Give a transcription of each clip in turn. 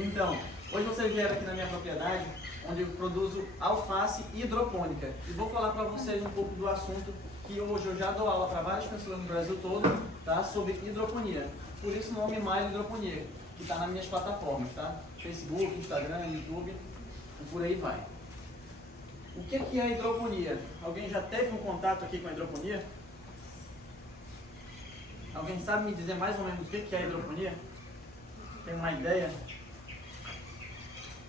Então, hoje vocês vieram aqui na minha propriedade, onde eu produzo alface hidropônica. E vou falar para vocês um pouco do assunto que hoje eu já dou aula para várias pessoas no Brasil todo, tá? Sobre hidroponia. Por isso o nome Mais Hidroponia, que está nas minhas plataformas, tá? Facebook, Instagram, YouTube e por aí vai. O que é a hidroponia? Alguém já teve um contato aqui com a hidroponia? Alguém sabe me dizer mais ou menos o que é a hidroponia? Tem uma ideia?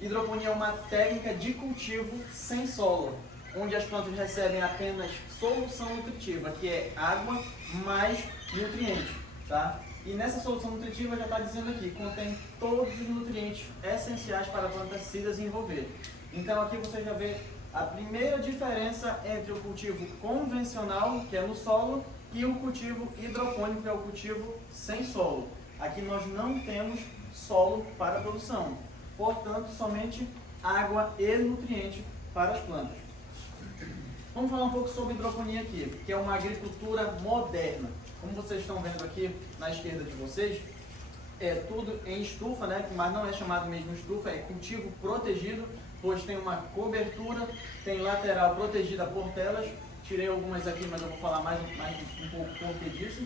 Hidroponia é uma técnica de cultivo sem solo, onde as plantas recebem apenas solução nutritiva, que é água mais nutrientes, tá? E nessa solução nutritiva já está dizendo aqui, contém todos os nutrientes essenciais para a planta se desenvolver. Então aqui você já vê a primeira diferença entre o cultivo convencional, que é no solo, e o cultivo hidropônico, que é o cultivo sem solo. Aqui nós não temos solo para a produção, portanto somente água e nutriente para as plantas. Vamos falar um pouco sobre hidroponia aqui, que é uma agricultura moderna. Como vocês estão vendo aqui na esquerda de vocês, é tudo em estufa, né? Mas não é chamado mesmo estufa, é cultivo protegido, pois tem uma cobertura, tem lateral protegida por telas. Tirei algumas aqui, mas eu vou falar mais um pouco porquê disso.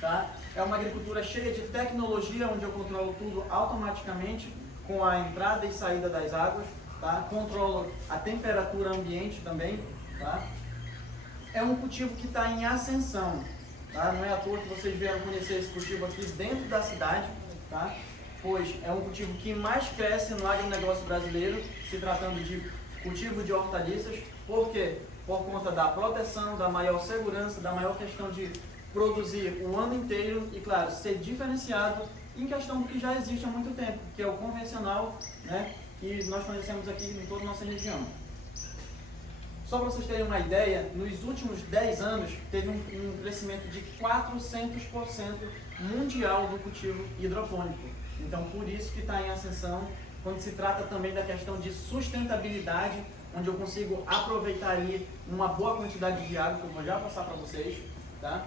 Tá? É uma agricultura cheia de tecnologia, onde eu controlo tudo automaticamente, com a entrada e saída das águas. Tá? Controlo a temperatura ambiente também. Tá? É um cultivo que está em ascensão. Tá? Não é à toa que vocês vieram conhecer esse cultivo aqui dentro da cidade. Tá? Pois é um cultivo que mais cresce no agronegócio brasileiro, se tratando de cultivo de hortaliças. Por quê? Por conta da proteção, da maior segurança, da maior questão de produzir o ano inteiro e, claro, ser diferenciado em questão do que já existe há muito tempo, que é o convencional, né, que nós conhecemos aqui em toda a nossa região. Só para vocês terem uma ideia, nos últimos 10 anos teve um crescimento de 400% mundial do cultivo hidropônico. Então, por isso que está em ascensão, quando se trata também da questão de sustentabilidade, onde eu consigo aproveitar ali uma boa quantidade de água, que eu vou já passar para vocês, tá?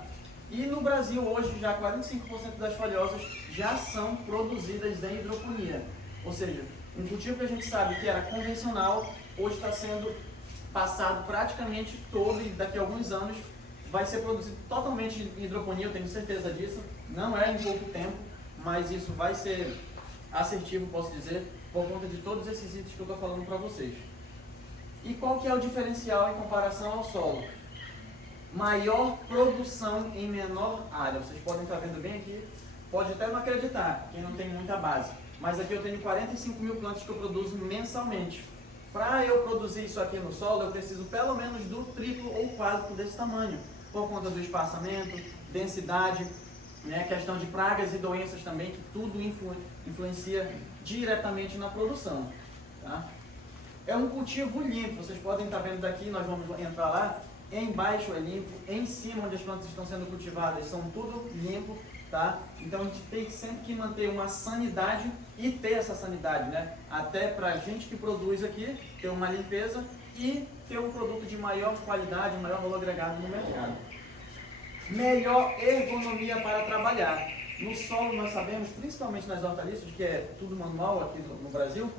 E no Brasil hoje já 45% das folhosas já são produzidas em hidroponia. Ou seja, um cultivo que a gente sabe que era convencional, hoje está sendo passado praticamente todo e daqui a alguns anos vai ser produzido totalmente em hidroponia, eu tenho certeza disso. Não é em pouco tempo, mas isso vai ser assertivo, posso dizer, por conta de todos esses itens que eu estou falando para vocês. E qual que é o diferencial em comparação ao solo? Maior produção em menor área. Vocês podem estar vendo bem aqui, pode até não acreditar, quem não tem muita base. Mas aqui eu tenho 45 mil plantas que eu produzo mensalmente. Para eu produzir isso aqui no solo, eu preciso pelo menos do triplo ou quádruplo desse tamanho. Por conta do espaçamento, densidade, né, questão de pragas e doenças também, que tudo influencia diretamente na produção. Tá? É um cultivo limpo, vocês podem estar vendo daqui, nós vamos entrar lá, embaixo é limpo, em cima onde as plantas estão sendo cultivadas são tudo limpo, tá? Então a gente tem sempre que manter uma sanidade e ter essa sanidade, né? Até para a gente que produz aqui, ter uma limpeza e ter um produto de maior qualidade, maior valor agregado no mercado. Melhor ergonomia para trabalhar. No solo nós sabemos, principalmente nas hortaliças, que é tudo manual aqui no Brasil,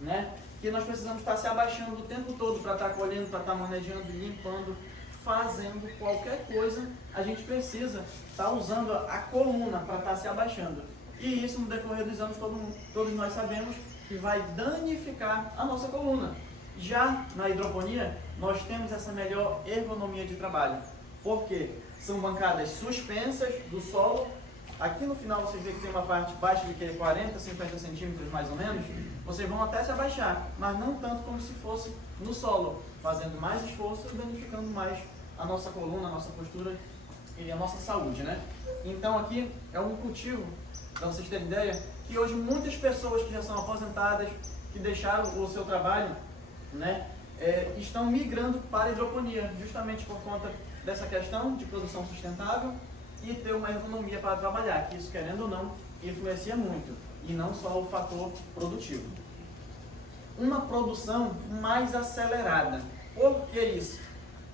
né? Que nós precisamos estar se abaixando o tempo todo para estar colhendo, para estar manejando, limpando, fazendo qualquer coisa, a gente precisa estar usando a coluna para estar se abaixando. E isso no decorrer dos anos todos nós sabemos que vai danificar a nossa coluna. Já na hidroponia, nós temos essa melhor ergonomia de trabalho. Por quê? São bancadas suspensas do solo. Aqui no final vocês veem que tem uma parte baixa de 40, 50 centímetros mais ou menos. Vocês vão até se abaixar, mas não tanto como se fosse no solo, fazendo mais esforço e danificando mais a nossa coluna, a nossa postura e a nossa saúde, né? Então aqui é um cultivo, para vocês terem ideia, que hoje muitas pessoas que já são aposentadas, que deixaram o seu trabalho, né, estão migrando para a hidroponia, justamente por conta dessa questão de produção sustentável e ter uma ergonomia para trabalhar, que isso, querendo ou não, influencia muito, e não só o fator produtivo. Uma produção mais acelerada. Por que isso?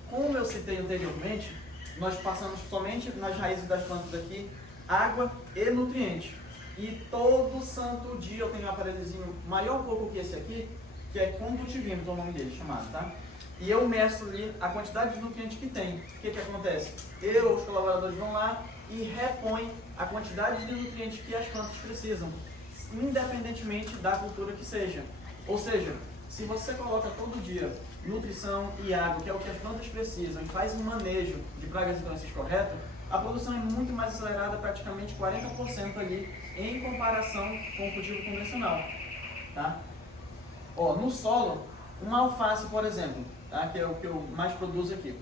Como eu citei anteriormente, nós passamos somente nas raízes das plantas aqui água e nutrientes. E todo santo dia eu tenho um aparelhozinho maior um pouco que esse aqui, que é condutivímetro, é o nome dele chamado, tá? E eu meço ali a quantidade de nutrientes que tem. O que acontece? Eu, os colaboradores vão lá e repõem a quantidade de nutrientes que as plantas precisam, independentemente da cultura que seja. Ou seja, se você coloca todo dia nutrição e água, que é o que as plantas precisam, e faz um manejo de pragas e doenças correto, a produção é muito mais acelerada, praticamente 40% ali, em comparação com o cultivo convencional. Tá? Ó, no solo, uma alface, por exemplo, tá? Que é o que eu mais produzo aqui,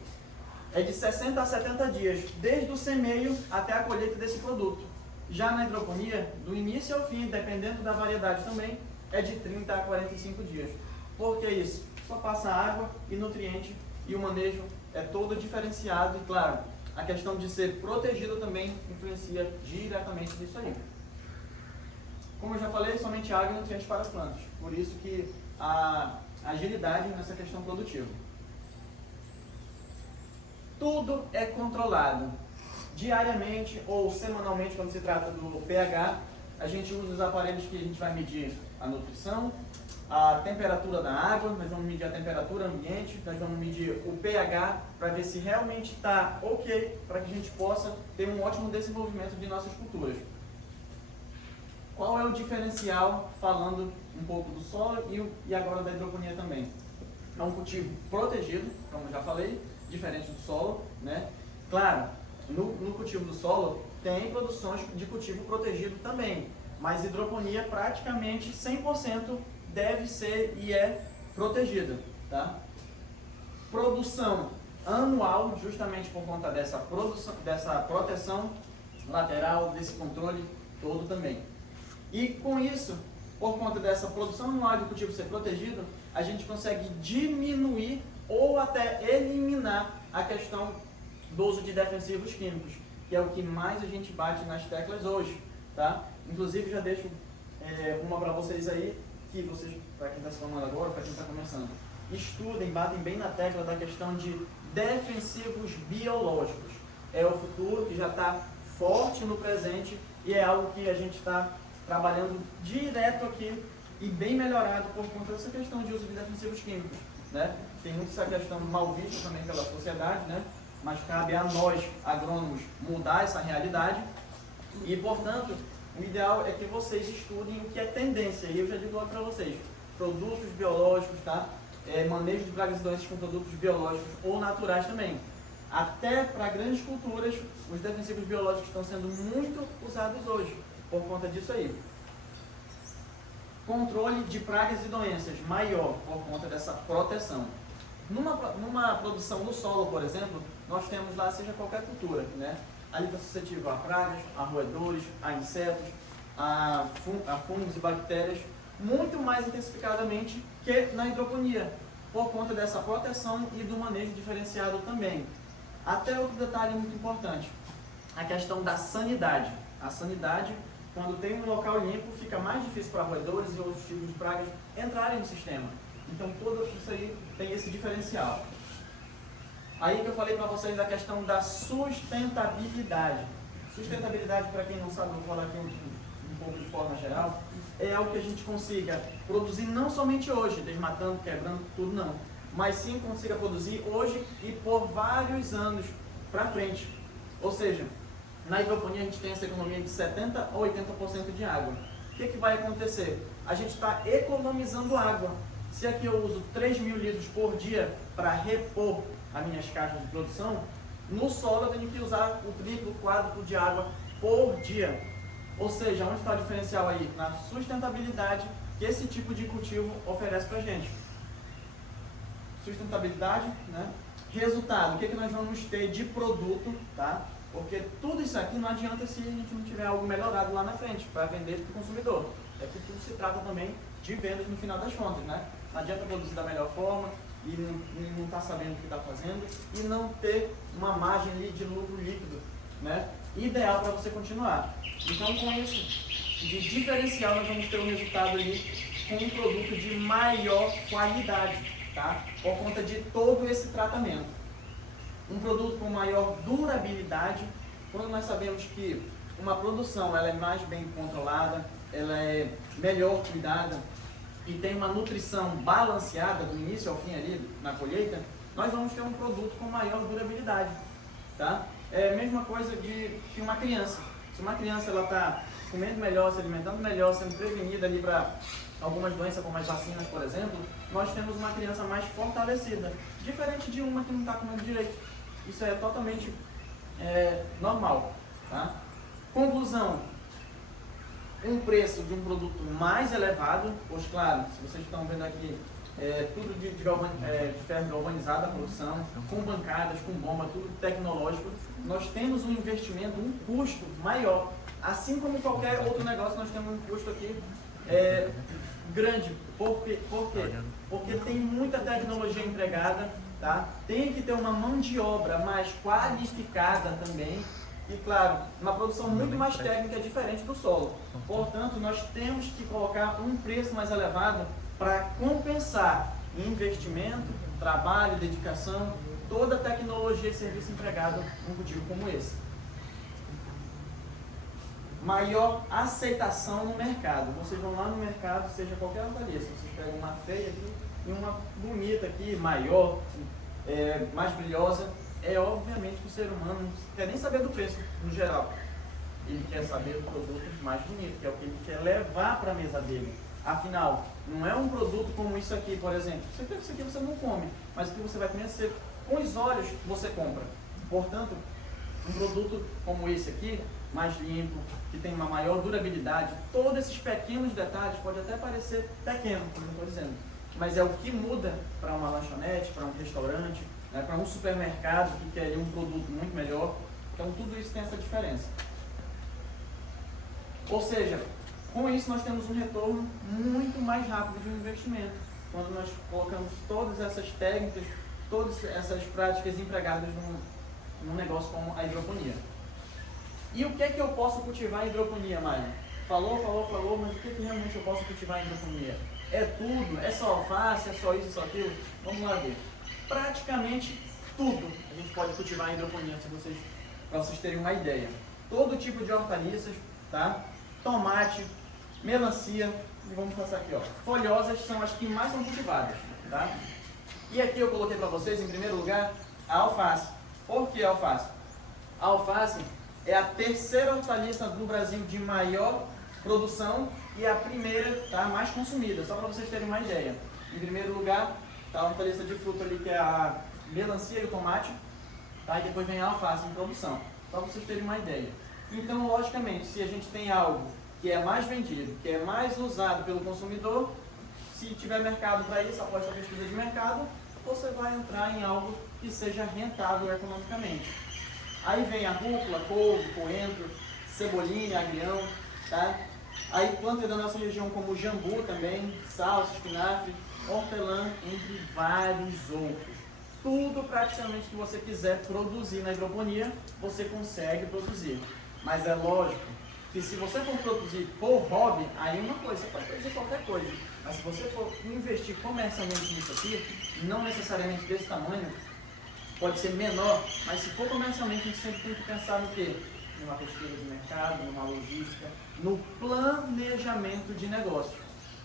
é de 60 a 70 dias, desde o semeio até a colheita desse produto. Já na hidroponia, do início ao fim, dependendo da variedade também, é de 30 a 45 dias. Por que isso? Só passa água e nutriente e o manejo é todo diferenciado e, claro, a questão de ser protegido também influencia diretamente nisso aí. Como eu já falei, somente água e nutrientes para as plantas. Por isso que a agilidade nessa questão produtiva. Tudo é controlado. Diariamente ou semanalmente, quando se trata do pH, a gente usa os aparelhos que a gente vai medir a nutrição, a temperatura da água, nós vamos medir a temperatura ambiente, nós vamos medir o pH para ver se realmente está ok, para que a gente possa ter um ótimo desenvolvimento de nossas culturas. Qual é o diferencial, falando um pouco do solo e agora da hidroponia também? É um cultivo protegido, como eu já falei, diferente do solo, né? Claro, no cultivo do solo tem produções de cultivo protegido também, mas hidroponia praticamente 100% deve ser e é protegida, tá? Produção anual, justamente por conta dessa produção, dessa proteção lateral, desse controle todo também. E com isso, por conta dessa produção anual do cultivo ser protegido, a gente consegue diminuir ou até eliminar a questão do uso de defensivos químicos, que é o que mais a gente bate nas teclas hoje, tá? Inclusive já deixo uma para vocês aí, que vocês, para quem está se formando agora, para quem está começando, estudem, batem bem na tecla da questão de defensivos biológicos. É o futuro que já está forte no presente e é algo que a gente está trabalhando direto aqui e bem melhorado por conta dessa questão de uso de defensivos químicos, né? Tem muito essa questão mal vista também pela sociedade, né? Mas cabe a nós, agrônomos, mudar essa realidade e, portanto, o ideal é que vocês estudem o que é tendência. E eu já digo logo para vocês, produtos biológicos, tá? Manejo de pragas e doenças com produtos biológicos ou naturais também. Até para grandes culturas, os defensivos biológicos estão sendo muito usados hoje, por conta disso aí. Controle de pragas e doenças maior, por conta dessa proteção. Numa produção no solo, por exemplo, nós temos lá, seja qualquer cultura, né? Ali está suscetível a pragas, a roedores, a insetos, a fungos e bactérias, muito mais intensificadamente que na hidroponia, por conta dessa proteção e do manejo diferenciado também. Até outro detalhe muito importante, a questão da sanidade. A sanidade, quando tem um local limpo, fica mais difícil para roedores e outros tipos de pragas entrarem no sistema. Então, tudo isso aí tem esse diferencial. Aí que eu falei para vocês da questão da sustentabilidade. Sustentabilidade, para quem não sabe, eu vou falar aqui um pouco de forma geral, é algo que a gente consiga produzir não somente hoje, desmatando, quebrando, tudo não, mas sim consiga produzir hoje e por vários anos para frente. Ou seja, na hidroponia a gente tem essa economia de 70% a 80% de água. O que vai acontecer? A gente está economizando água. Se aqui eu uso 3.000 litros por dia para repor as minhas caixas de produção, no solo eu tenho que usar o triplo, quádruplo de água por dia. Ou seja, onde está o diferencial aí? Na sustentabilidade que esse tipo de cultivo oferece para a gente. Sustentabilidade, né? Resultado, o que nós vamos ter de produto, tá? Porque tudo isso aqui não adianta se a gente não tiver algo melhorado lá na frente para vender para o consumidor. É que tudo se trata também de vendas no final das contas, né? Não adianta produzir da melhor forma e não estar sabendo o que está fazendo e não ter uma margem ali de lucro líquido, né? Ideal para você continuar. Então, com isso de diferencial, nós vamos ter um resultado ali com um produto de maior qualidade, tá? Por conta de todo esse tratamento. Um produto com maior durabilidade, quando nós sabemos que uma produção ela é mais bem controlada, ela é melhor cuidada e tem uma nutrição balanceada do início ao fim ali na colheita, nós vamos ter um produto com maior durabilidade, tá? É a mesma coisa que uma criança. Se uma criança ela está comendo melhor, se alimentando melhor, sendo prevenida ali para algumas doenças como as vacinas, por exemplo, nós temos uma criança mais fortalecida, diferente de uma que não está comendo direito. Isso é totalmente normal, tá? Conclusão, um preço de um produto mais elevado, pois claro, se vocês estão vendo aqui, tudo de ferro galvanizado a produção, com bancadas, com bomba, tudo tecnológico, nós temos um investimento, um custo maior. Assim como qualquer outro negócio, nós temos um custo aqui grande. Por quê? Porque tem muita tecnologia empregada, tá? Tem que ter uma mão de obra mais qualificada também. E claro, uma produção muito mais técnica diferente do solo. Portanto, nós temos que colocar um preço mais elevado para compensar investimento, trabalho, dedicação, toda a tecnologia e serviço empregado num cultivo como esse. Maior aceitação no mercado. Vocês vão lá no mercado, seja qualquer hortaliça, vocês pegam uma feia aqui e uma bonita aqui, maior, mais brilhosa. Obviamente que o ser humano não quer nem saber do preço no geral. Ele quer saber do produto mais bonito, que é o que ele quer levar para a mesa dele. Afinal, não é um produto como isso aqui, por exemplo. Isso aqui você não come, mas o que você vai comer, com os olhos você compra. Portanto, um produto como esse aqui, mais limpo, que tem uma maior durabilidade, todos esses pequenos detalhes, pode até parecer pequeno, como eu estou dizendo, mas é o que muda para uma lanchonete, para um restaurante, para um supermercado que quer um produto muito melhor. Então tudo isso tem essa diferença. Ou seja, com isso nós temos um retorno muito mais rápido de um investimento, quando nós colocamos todas essas técnicas, todas essas práticas empregadas num negócio como a hidroponia. E o que é que eu posso cultivar em hidroponia, Mário? Falou, mas o que é que realmente eu posso cultivar em hidroponia? É tudo? É só alface? É só isso, só aquilo? Vamos lá ver. Praticamente tudo a gente pode cultivar em hidroponia, para vocês terem uma ideia. Todo tipo de hortaliças, tá? Tomate, melancia, e vamos passar aqui, ó. Folhosas são as que mais são cultivadas, tá? E aqui eu coloquei para vocês, em primeiro lugar, a alface. Por que a alface? A alface é a terceira hortaliça do Brasil de maior produção e a primeira, tá, mais consumida, só para vocês terem uma ideia. Em primeiro lugar, tá a hortaliça de fruta ali, que é a melancia e o tomate, tá? E depois vem a alface em produção, só para vocês terem uma ideia. Então, logicamente, se a gente tem algo que é mais vendido, que é mais usado pelo consumidor, se tiver mercado para isso, após a pesquisa de mercado, você vai entrar em algo que seja rentável economicamente. Aí vem a rúcula, couve, coentro, cebolinha, agrião, tá? Aí plantas da nossa região como jambu também, salsa, espinafre, hortelã, entre vários outros. Tudo praticamente que você quiser produzir na hidroponia, você consegue produzir. Mas é lógico que se você for produzir por hobby, aí uma coisa, você pode produzir qualquer coisa. Mas se você for investir comercialmente nisso aqui, não necessariamente desse tamanho, pode ser menor, mas se for comercialmente, a gente sempre tem que pensar no quê? Numa pesquisa de mercado, numa logística, no planejamento de negócio.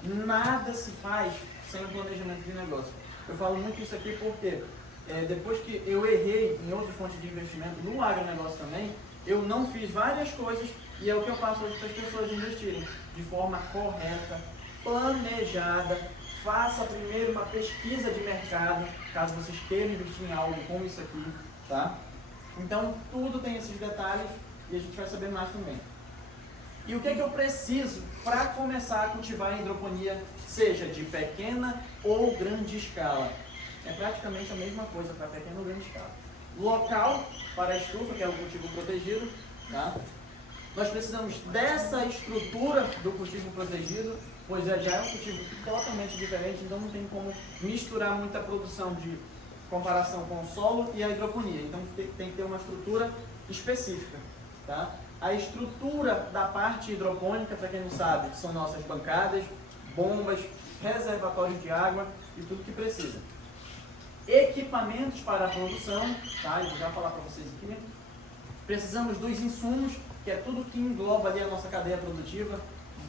Nada se faz sem um planejamento de negócio. Eu falo muito isso aqui porque depois que eu errei em outras fontes de investimento, no agronegócio também, eu não fiz várias coisas e é o que eu faço hoje para as pessoas investirem de forma correta, planejada. Faça primeiro uma pesquisa de mercado, caso vocês queiram investir em algo como isso aqui, tá? Então, tudo tem esses detalhes e a gente vai saber mais também. E o que é que eu preciso para começar a cultivar a hidroponia, seja de pequena ou grande escala? É praticamente a mesma coisa para pequena ou grande escala. Local para a estufa, que é o cultivo protegido, tá? Nós precisamos dessa estrutura do cultivo protegido, pois já é um cultivo totalmente diferente, então não tem como misturar muita produção de comparação com o solo e a hidroponia. Então tem que ter uma estrutura específica, tá? A estrutura da parte hidropônica, para quem não sabe, são nossas bancadas, bombas, reservatórios de água e tudo que precisa. Equipamentos para a produção, tá? Eu vou já falar para vocês aqui. Precisamos dos insumos que é tudo que engloba ali a nossa cadeia produtiva,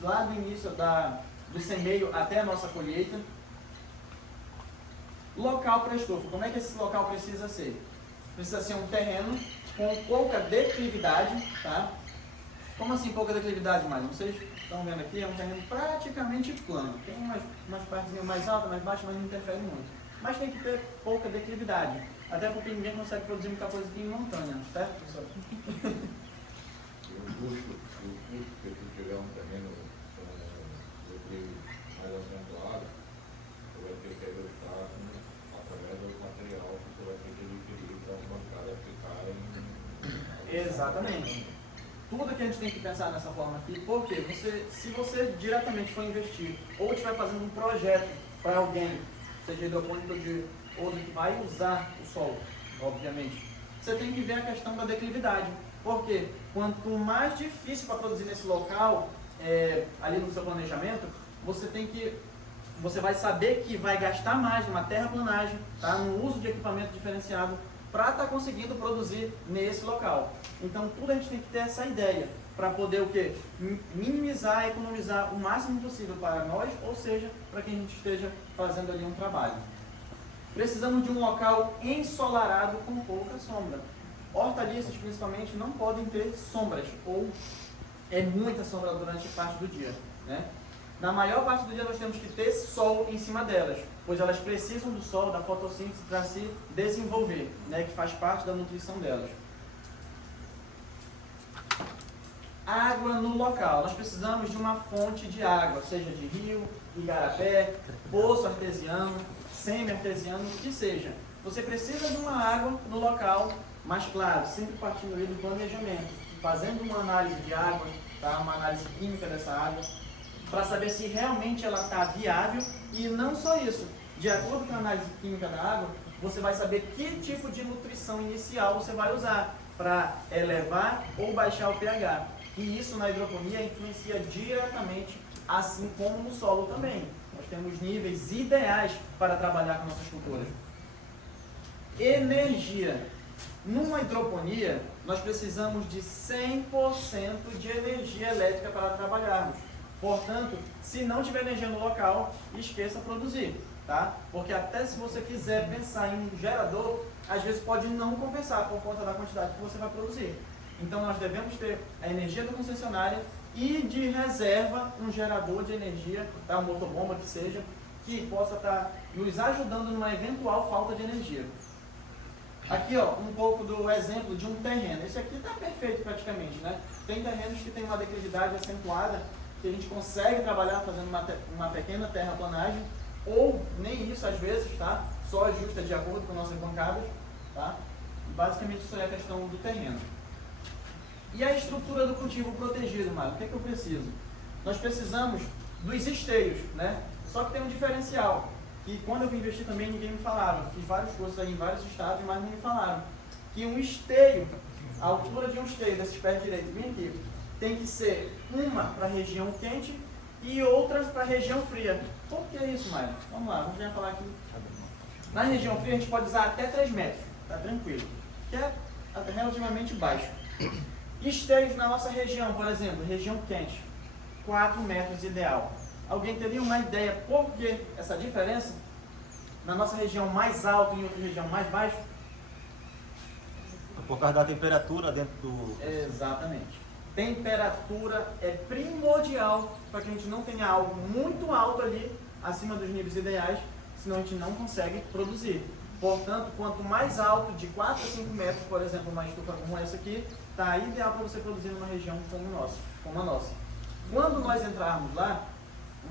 lá do início do semeio até a nossa colheita. Local para a estufa. Como é que esse local precisa ser? Precisa ser um terreno com pouca declividade, tá? Como assim pouca declividade, Mário? Vocês estão vendo aqui, é um terreno praticamente plano. Tem umas partes mais altas, mais baixas, mas não interfere muito. Mas tem que ter pouca declividade. Até porque ninguém consegue produzir muita coisa aqui em montanha, certo, professor? O custo que tu tiver um terreno mais acentuado, você vai ter que ajustar através do material que você vai ter que adquirir para as bancadas ficarem. Exatamente. Tudo que a gente tem que pensar nessa forma aqui, porque se você diretamente for investir ou estiver fazendo um projeto para alguém, seja hidropônico ou que vai usar o solo, obviamente, você tem que ver a questão da declividade. Porque quanto mais difícil para produzir nesse local, ali no seu planejamento, você vai saber que vai gastar mais numa terraplanagem, tá? No uso de equipamento diferenciado, para estar conseguindo produzir nesse local. Então tudo a gente tem que ter essa ideia, para poder o quê? Minimizar, economizar o máximo possível para nós, ou seja, para quem a gente esteja fazendo ali um trabalho. Precisamos de um local ensolarado com pouca sombra. Hortaliças, principalmente, não podem ter sombras, ou muita sombra durante parte do dia, né? Na maior parte do dia nós temos que ter sol em cima delas, pois elas precisam do sol, da fotossíntese para se desenvolver, né? Que faz parte da nutrição delas. Água no local. Nós precisamos de uma fonte de água, seja de rio, igarapé, poço artesiano, semi-artesiano, o que seja. Você precisa de uma água no local, mas claro, sempre partindo do planejamento, fazendo uma análise de água, tá? Uma análise química dessa água, para saber se realmente ela está viável. E não só isso, de acordo com a análise química da água, você vai saber que tipo de nutrição inicial você vai usar para elevar ou baixar o pH. E isso na hidroponia influencia diretamente, assim como no solo também. Nós temos níveis ideais para trabalhar com nossas culturas. Energia. Numa hidroponia, nós precisamos de 100% de energia elétrica para trabalharmos. Portanto, se não tiver energia no local, esqueça produzir, tá? Porque até se você quiser pensar em um gerador, às vezes pode não compensar por conta da quantidade que você vai produzir. Então nós devemos ter a energia da concessionária e de reserva um gerador de energia, tá? Um motobomba que seja, que possa estar nos ajudando numa eventual falta de energia. Aqui, ó, um pouco do exemplo de um terreno. Esse aqui está perfeito praticamente, né? Tem terrenos que tem uma declividade acentuada, que a gente consegue trabalhar fazendo uma pequena terraplanagem, ou nem isso às vezes, tá? Só ajusta de acordo com nossas bancadas, tá? Basicamente isso é a questão do terreno. E a estrutura do cultivo protegido, Mário? O que é que eu preciso? Nós precisamos dos esteios, né? Só que tem um diferencial, que quando eu vim investir também ninguém me falava. Fiz vários cursos aí em vários estados, mas não me falaram. Que um esteio, a altura de um esteio desses pés direitos, bem aqui, tem que ser uma para a região quente e outra para a região fria. Por que isso, Mário? Vamos lá, vamos já falar aqui. Na região fria a gente pode usar até 3 metros, tá tranquilo, que é relativamente baixo. Esteios na nossa região, por exemplo, região quente, 4 metros ideal. Alguém teria uma ideia por que essa diferença? Na nossa região mais alta e em outra região mais baixa? Por causa da temperatura dentro do... Exatamente. Temperatura é primordial para que a gente não tenha algo muito alto ali, acima dos níveis ideais, senão a gente não consegue produzir. Portanto, quanto mais alto, de 4 a 5 metros, por exemplo, uma estufa como essa aqui, está ideal para você produzir numa região como a nossa. Quando nós entrarmos lá,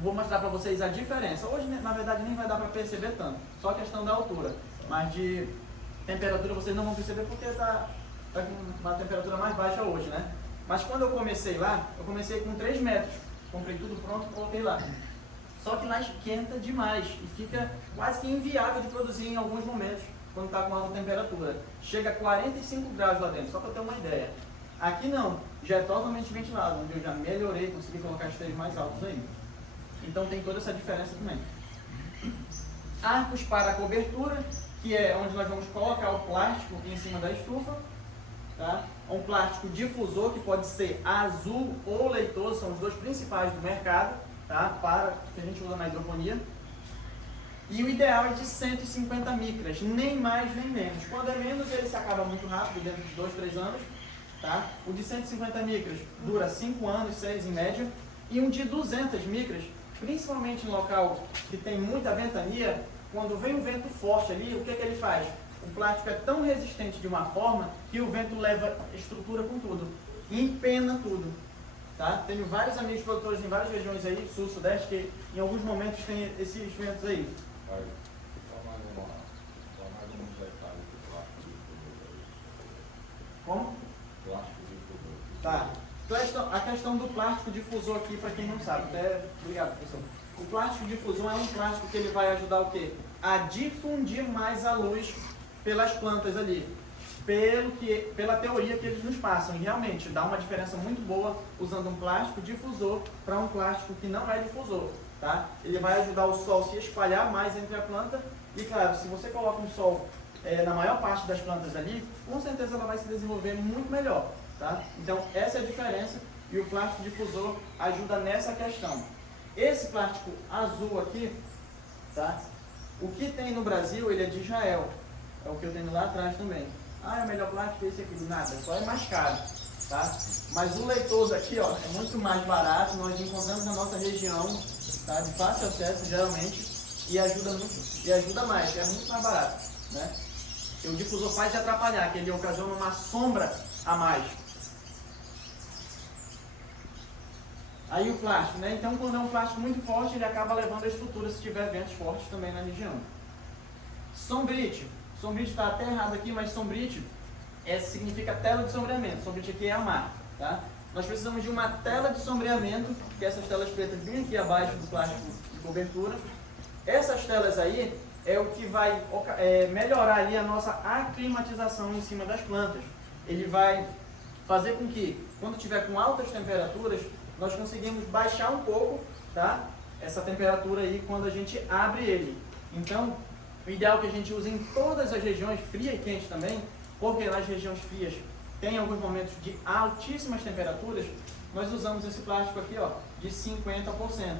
vou mostrar para vocês a diferença. Hoje, na verdade, nem vai dar para perceber tanto, só a questão da altura. Mas de temperatura vocês não vão perceber porque está com uma temperatura mais baixa hoje, né? Mas quando eu comecei lá, eu comecei com 3 metros. Comprei tudo pronto e coloquei lá. Só que lá esquenta demais e fica quase que inviável de produzir em alguns momentos, quando está com alta temperatura. Chega a 45 graus lá dentro, só para ter uma ideia. Aqui não, já é totalmente ventilado, onde eu já melhorei, consegui colocar esteios mais altos aí. Então tem toda essa diferença também. Arcos para a cobertura, que é onde nós vamos colocar o plástico em cima da estufa. tá? Um plástico difusor, que pode ser azul ou leitoso, são os dois principais do mercado, tá? Para que a gente usa na hidroponia. E o ideal é de 150 micras, nem mais nem menos. Quando é menos, ele se acaba muito rápido, dentro de 2, 3 anos. Tá? O de 150 micras dura 5 anos, 6 em média. E um de 200 micras, principalmente em local que tem muita ventania, quando vem um vento forte ali, o que ele faz? O plástico é tão resistente de uma forma que o vento leva estrutura com tudo, empena tudo. Tá? Tenho vários amigos produtores em várias regiões aí, sul, sudeste, que em alguns momentos tem esses ventos aí. Só mais um detalhe do plástico difusor. Como? Plástico difusor. Tá. A questão do plástico difusor aqui, para quem não sabe, até... Obrigado, professor. O plástico difusor é um plástico que ele vai ajudar o quê? A difundir mais a luz pelas plantas ali. Pela teoria que eles nos passam. E realmente dá uma diferença muito boa usando um plástico difusor para um plástico que não é difusor. Tá? Ele vai ajudar o sol a se espalhar mais entre a planta. E claro, se você coloca um sol na maior parte das plantas ali, com certeza ela vai se desenvolver muito melhor. Tá? Então essa é a diferença e o plástico difusor ajuda nessa questão. Esse plástico azul aqui, tá? O que tem no Brasil, ele é de Israel. É o que eu tenho lá atrás também. Ah, é o melhor plástico esse aqui, nada, só é mais caro. Tá? Mas o leitoso aqui, ó, é muito mais barato, nós encontramos na nossa região, tá? De fácil acesso geralmente, e ajuda muito, e ajuda mais, é muito mais barato, né? E o difusor faz de atrapalhar, que ele ocasiona uma sombra a mais. Aí o plástico, né? Então quando é um plástico muito forte, ele acaba levando a estrutura se tiver ventos fortes também na região. Sombrite. Sombrite está até errado aqui, mas sombrite significa tela de sombreamento. Sombrite aqui é a marca, tá? Nós precisamos de uma tela de sombreamento, que é essas telas pretas bem aqui abaixo do plástico de cobertura. Essas telas aí é o que vai melhorar ali a nossa aclimatização em cima das plantas. Ele vai fazer com que, quando tiver com altas temperaturas, nós conseguimos baixar um pouco, tá? Essa temperatura aí quando a gente abre ele. Então, o ideal é que a gente use em todas as regiões, fria e quente também, porque nas regiões frias tem alguns momentos de altíssimas temperaturas, nós usamos esse plástico aqui, ó, de 50%,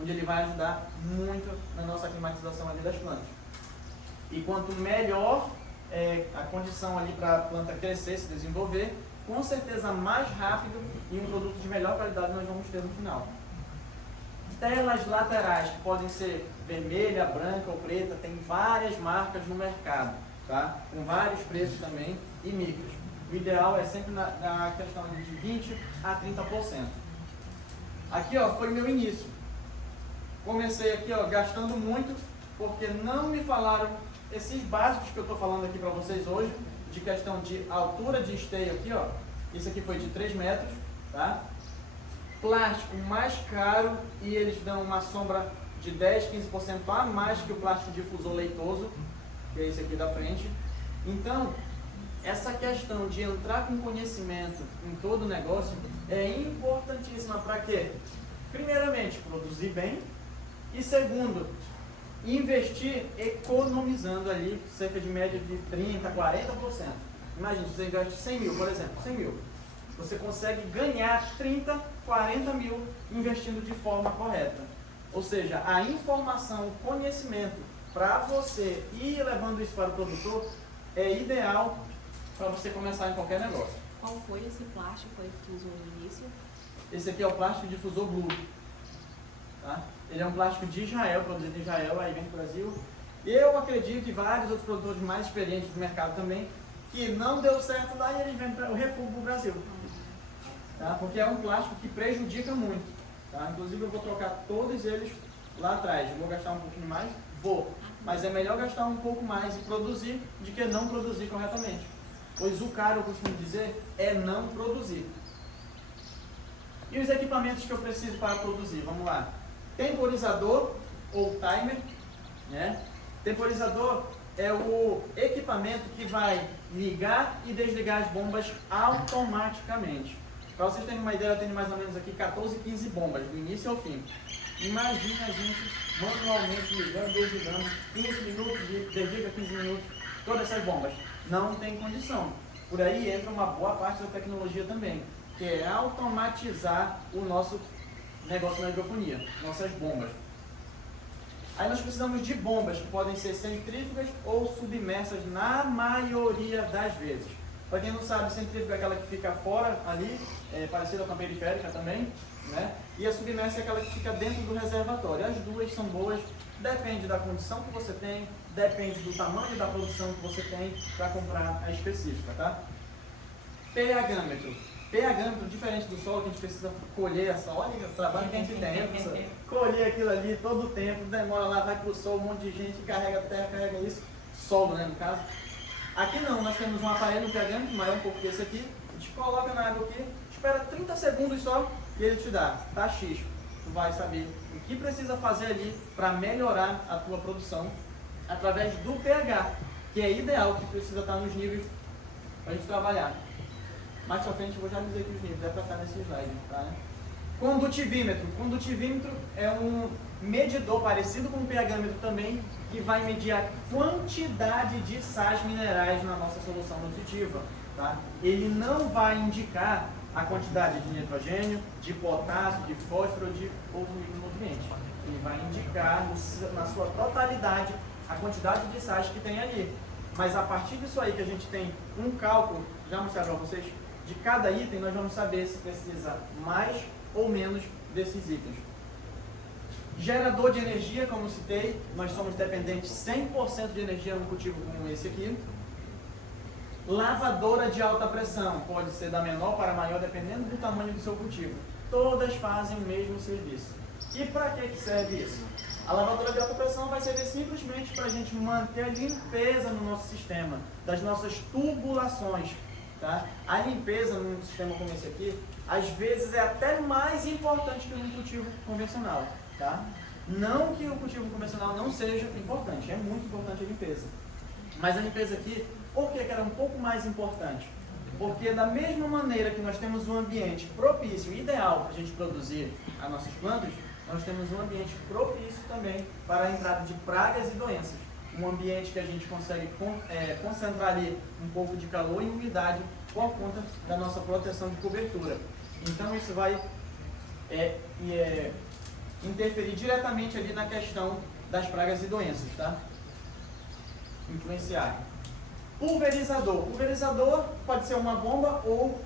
onde ele vai ajudar muito na nossa climatização ali das plantas. E quanto melhor a condição ali para a planta crescer, se desenvolver, com certeza mais rápido e um produto de melhor qualidade nós vamos ter no final. Telas laterais, que podem ser vermelha, branca ou preta, tem várias marcas no mercado, tá? Com vários preços também e micros. O ideal é sempre na questão de 20% a 30%. Aqui, ó, foi meu início. Comecei aqui, ó, gastando muito, porque não me falaram esses básicos que eu estou falando aqui para vocês hoje, de questão de altura de esteio aqui, ó. Isso aqui foi de 3 metros, tá? Plástico mais caro e eles dão uma sombra de 10, 15% a mais que o plástico difusor leitoso, que é esse aqui da frente. Então, essa questão de entrar com conhecimento em todo o negócio é importantíssima para quê? Primeiramente, produzir bem e segundo, investir economizando ali cerca de média de 30%, 40%. Imagina, se você investe 100 mil, por exemplo, 100 mil. Você consegue ganhar 30, 40 mil investindo de forma correta. Ou seja, a informação, o conhecimento para você ir levando isso para o produtor é ideal para você começar em qualquer negócio. Qual foi esse plástico aí que tu usou no início? Esse aqui é o plástico difusor Blue. Tá? Ele é um plástico de Israel, produzido em Israel, aí vem do Brasil. Eu acredito, e vários outros produtores mais experientes do mercado também, que não deu certo lá e eles vêm o refúgio para o Brasil. Tá? Porque é um plástico que prejudica muito. Tá? Inclusive eu vou trocar todos eles lá atrás. Eu vou gastar um pouquinho mais? Vou. Mas é melhor gastar um pouco mais e produzir do que não produzir corretamente. Pois o caro, eu costumo dizer, é não produzir. E os equipamentos que eu preciso para produzir? Vamos lá. Temporizador ou timer, né? Temporizador é o equipamento que vai ligar e desligar as bombas automaticamente. Para vocês terem uma ideia, eu tenho mais ou menos aqui 14, 15 bombas, do início ao fim. Imagina a gente manualmente ligando, desligando, 15 minutos, desliga 15 minutos, todas essas bombas. Não tem condição. Por aí entra uma boa parte da tecnologia também, que é automatizar o nosso negócio na hidroponia, nossas bombas. Aí nós precisamos de bombas que podem ser centrífugas ou submersas na maioria das vezes. Para quem não sabe, centrífuga é aquela que fica fora ali, parecida com a periférica também, né? E a submersa é aquela que fica dentro do reservatório. As duas são boas, depende da condição que você tem, depende do tamanho da produção que você tem para comprar a específica, tá? pH-metro. pH-metro, diferente do solo, que a gente precisa colher essa, olha o trabalho que a gente tem, pessoal. Colher aquilo ali todo o tempo, demora lá, vai pro sol, um monte de gente carrega terra, carrega isso, solo, né, no caso. Aqui não, nós temos um aparelho pH-metro maior um pouco desse aqui, a gente coloca na água aqui, espera 30 segundos só e ele te dá, tá X. Tu vai saber o que precisa fazer ali para melhorar a tua produção através do pH, que é ideal, que precisa estar nos níveis para a gente trabalhar. Mais pra frente eu vou já dizer aqui os níveis, é para estar nesse slide, tá? Condutivímetro. Condutivímetro é um medidor parecido com o pH-metro também, que vai medir a quantidade de sais minerais na nossa solução nutritiva, tá? Ele não vai indicar a quantidade de nitrogênio, de potássio, de fósforo, de outros micronutrientes. Ele vai indicar na sua totalidade a quantidade de sais que tem ali. Mas a partir disso aí que a gente tem um cálculo, já mostrei para vocês, de cada item nós vamos saber se precisa mais ou menos desses itens. Gerador de energia, como citei, nós somos dependentes 100% de energia num cultivo como esse aqui. Lavadora de alta pressão, pode ser da menor para maior, dependendo do tamanho do seu cultivo. Todas fazem o mesmo serviço. E para que serve isso? A lavadora de alta pressão vai servir simplesmente para a gente manter a limpeza no nosso sistema, das nossas tubulações. Tá? A limpeza num sistema como esse aqui, às vezes é até mais importante que um cultivo convencional. Tá? Não que o cultivo convencional não seja importante, é muito importante a limpeza. Mas a limpeza aqui, por que ela é um pouco mais importante? Porque da mesma maneira que nós temos um ambiente propício, ideal para a gente produzir as nossas plantas, nós temos um ambiente propício também para a entrada de pragas e doenças. Um ambiente que a gente consegue concentrar ali um pouco de calor e umidade por conta da nossa proteção de cobertura. Então isso vai interferir diretamente ali na questão das pragas e doenças, tá? Influenciar. Pulverizador. Pulverizador pode ser uma bomba ou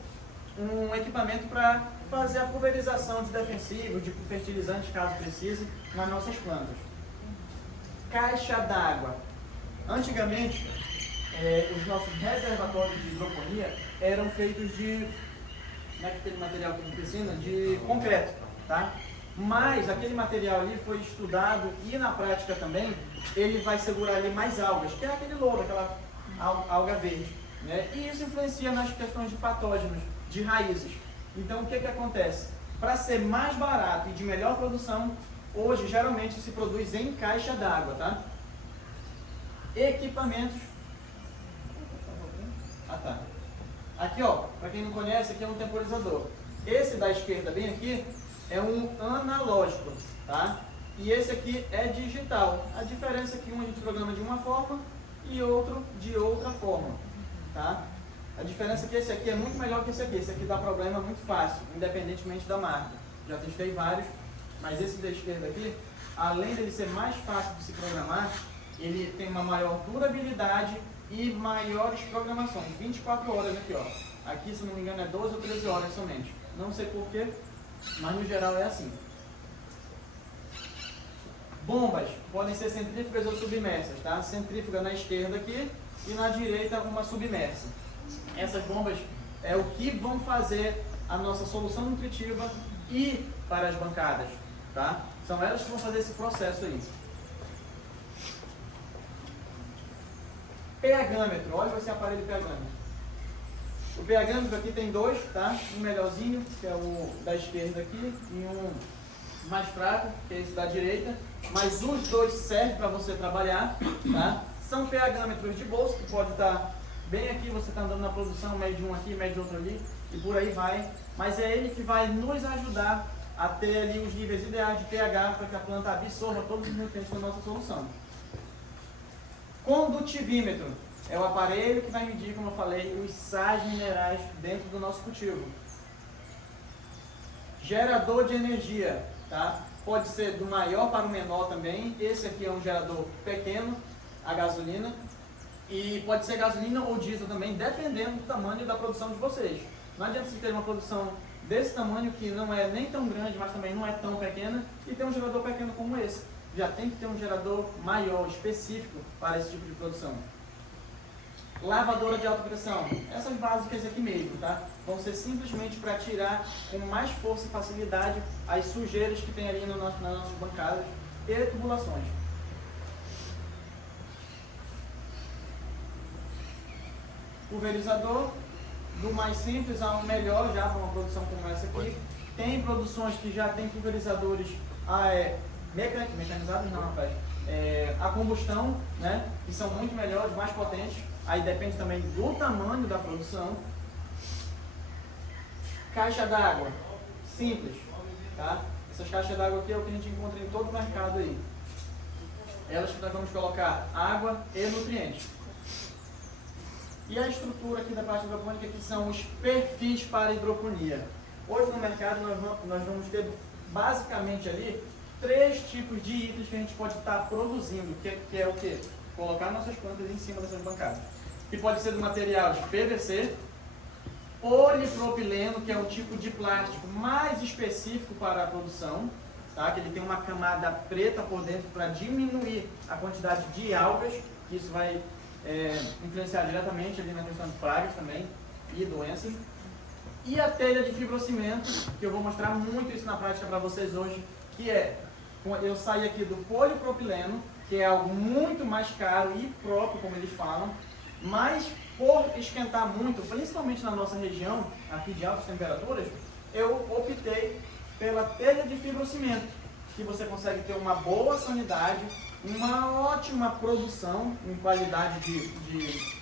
um equipamento para fazer a pulverização de defensivos, de fertilizantes, caso precise, nas nossas plantas. Caixa d'água. Antigamente, os nossos reservatórios de hidroponia eram feitos de, como é que aquele material que a gente ensina? De concreto, tá? Mas aquele material ali foi estudado e na prática também, ele vai segurar ali mais algas, que é aquele lodo, aquela alga verde, né? E isso influencia nas questões de patógenos, de raízes. Então o que acontece? Para ser mais barato e de melhor produção, hoje geralmente se produz em caixa d'água, tá? Equipamentos. Tá. Aqui, ó, para quem não conhece, aqui é um temporizador. Esse da esquerda bem aqui é um analógico, tá? E esse aqui é digital. A diferença é que um a gente programa de uma forma e outro de outra forma, tá? A diferença é que esse aqui é muito melhor que esse aqui. Esse aqui dá problema muito fácil, independentemente da marca. Já testei vários, mas esse da esquerda aqui, além dele ser mais fácil de se programar, ele tem uma maior durabilidade e maiores programações. 24 horas aqui, ó. Aqui, se não me engano, é 12 ou 13 horas somente. Não sei porquê, mas no geral é assim. Bombas podem ser centrífugas ou submersas, tá? Centrífuga na esquerda aqui e na direita uma submersa. Essas bombas é o que vão fazer a nossa solução nutritiva ir para as bancadas, tá? São elas que vão fazer esse processo aí. pH-metro, olha esse aparelho pH-metro. O pH-metro aqui tem dois, tá? Um melhorzinho, que é o da esquerda aqui, e um mais fraco, que é esse da direita. Mas os dois servem para você trabalhar, tá? São pH-metros de bolso, que pode estar bem aqui, você está andando na produção, mede um aqui, mede outro ali, e por aí vai. Mas é ele que vai nos ajudar a ter ali os níveis ideais de pH para que a planta absorva todos os nutrientes da nossa solução. Condutivímetro. é o aparelho que vai medir, como eu falei, os sais minerais dentro do nosso cultivo. Gerador de energia, tá? Pode ser do maior para o menor também. Esse aqui é um gerador pequeno, a gasolina. E pode ser gasolina ou diesel também, dependendo do tamanho da produção de vocês. Não adianta você ter uma produção desse tamanho, que não é nem tão grande, mas também não é tão pequena, e ter um gerador pequeno como esse. Já tem que ter um gerador maior, específico para esse tipo de produção. Lavadora de alta pressão, essas básicas aqui mesmo, tá? Vão ser simplesmente para tirar com mais força e facilidade as sujeiras que tem ali nas nossas bancadas e tubulações. Pulverizador, do mais simples ao melhor, já para uma produção como essa aqui. Tem produções que já tem pulverizadores mecanizados, não, rapaz. A combustão, né? Que são muito melhores, mais potentes. Aí depende também do tamanho da produção. Caixa d'água, simples, tá? Essas caixas d'água aqui é o que a gente encontra em todo o mercado aí. Elas que nós vamos colocar água e nutrientes. E a estrutura aqui da parte hidropônica, que são os perfis para hidroponia. Hoje no mercado nós vamos ter basicamente ali 3 tipos de itens que a gente pode estar produzindo, que é o quê? Colocar nossas plantas em cima dessas bancadas. Que pode ser do material de PVC, polipropileno, que é um tipo de plástico mais específico para a produção, tá? Que ele tem uma camada preta por dentro para diminuir a quantidade de algas, que isso vai influenciar diretamente ali na questão de pragas também e doenças. E a telha de fibrocimento, que eu vou mostrar muito isso na prática para vocês hoje, que eu saí aqui do polipropileno, que é algo muito mais caro e próprio, como eles falam, mas por esquentar muito, principalmente na nossa região, aqui de altas temperaturas, eu optei pela telha de fibrocimento, que você consegue ter uma boa sanidade, uma ótima produção em qualidade de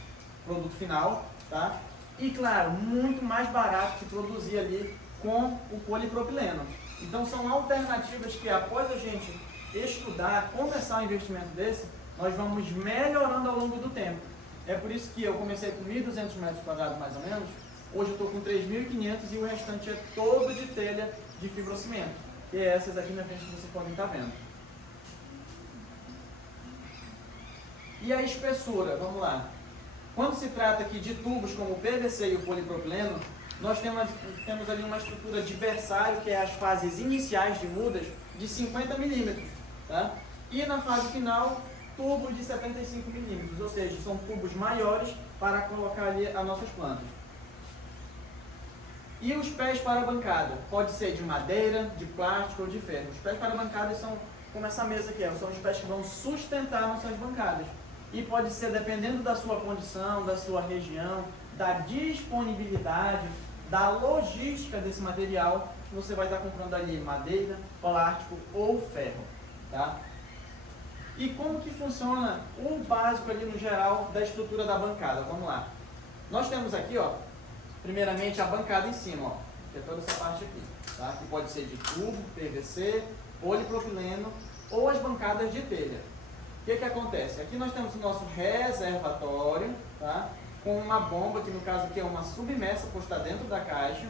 produto final, tá? E claro, muito mais barato que produzir ali com o polipropileno. Então são alternativas que após a gente estudar, começar um investimento desse, nós vamos melhorando ao longo do tempo. É por isso que eu comecei com 1.200 metros quadrados mais ou menos, hoje eu estou com 3.500 e o restante é todo de telha de fibrocimento, que é essas aqui na frente que vocês podem estar vendo. E a espessura, vamos lá. Quando se trata aqui de tubos como o PVC e o polipropileno, nós temos ali uma estrutura de berçário, que é as fases iniciais de mudas, de 50 milímetros. Tá? E na fase final, tubos de 75 milímetros, ou seja, são tubos maiores para colocar ali as nossas plantas. E os pés para a bancada? Pode ser de madeira, de plástico ou de ferro. Os pés para a bancada são como essa mesa aqui, são os pés que vão sustentar nossas bancadas. E pode ser, dependendo da sua condição, da sua região, da disponibilidade, da logística desse material, você vai estar comprando ali madeira, plástico ou ferro. Tá? E como que funciona o básico ali no geral da estrutura da bancada? Vamos lá. Nós temos aqui, ó, primeiramente a bancada em cima, ó, que é toda essa parte aqui, tá? Que pode ser de tubo, PVC, polipropileno ou as bancadas de telha. O que acontece? Aqui nós temos o nosso reservatório, tá? Com uma bomba, que no caso aqui é uma submersa posta dentro da caixa.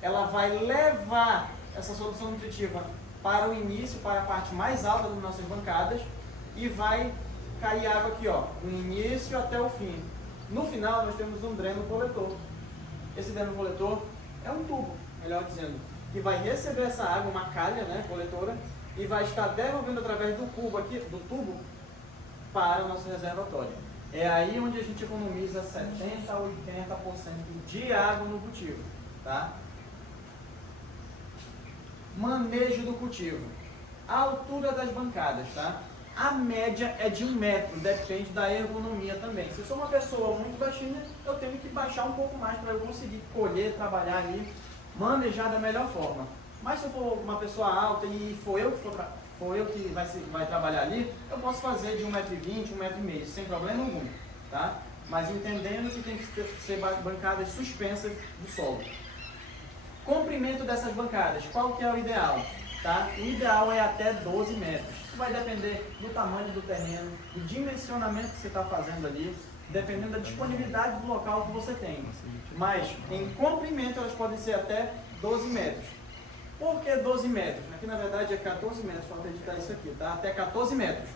Ela vai levar essa solução nutritiva para o início, para a parte mais alta das nossas bancadas, e vai cair água aqui, ó, do início até o fim. No final nós temos um dreno coletor. Esse dreno coletor é um tubo, melhor dizendo, que vai receber essa água, uma calha, né, coletora, e vai estar devolvendo através do cubo aqui, do tubo, para o nosso reservatório. É aí onde a gente economiza 70% a 80% de água no cultivo, tá? Manejo do cultivo. A altura das bancadas, tá? A média é de 1 metro, depende da ergonomia também. Se eu sou uma pessoa muito baixinha, eu tenho que baixar um pouco mais para eu conseguir colher, trabalhar ali, manejar da melhor forma. Mas se eu for uma pessoa alta e for eu que vai trabalhar ali, eu posso fazer de 1,20 m, 1,5 m, sem problema algum, tá? Mas entendendo que tem que ser bancadas suspensas do solo. Comprimento dessas bancadas, qual que é o ideal? Tá? O ideal é até 12 metros. Isso vai depender do tamanho do terreno, do dimensionamento que você está fazendo ali, dependendo da disponibilidade do local que você tem. Mas em comprimento elas podem ser até 12 metros. Por que 12 metros? Aqui na verdade é 14 metros, falta editar isso aqui, tá? Até 14 metros,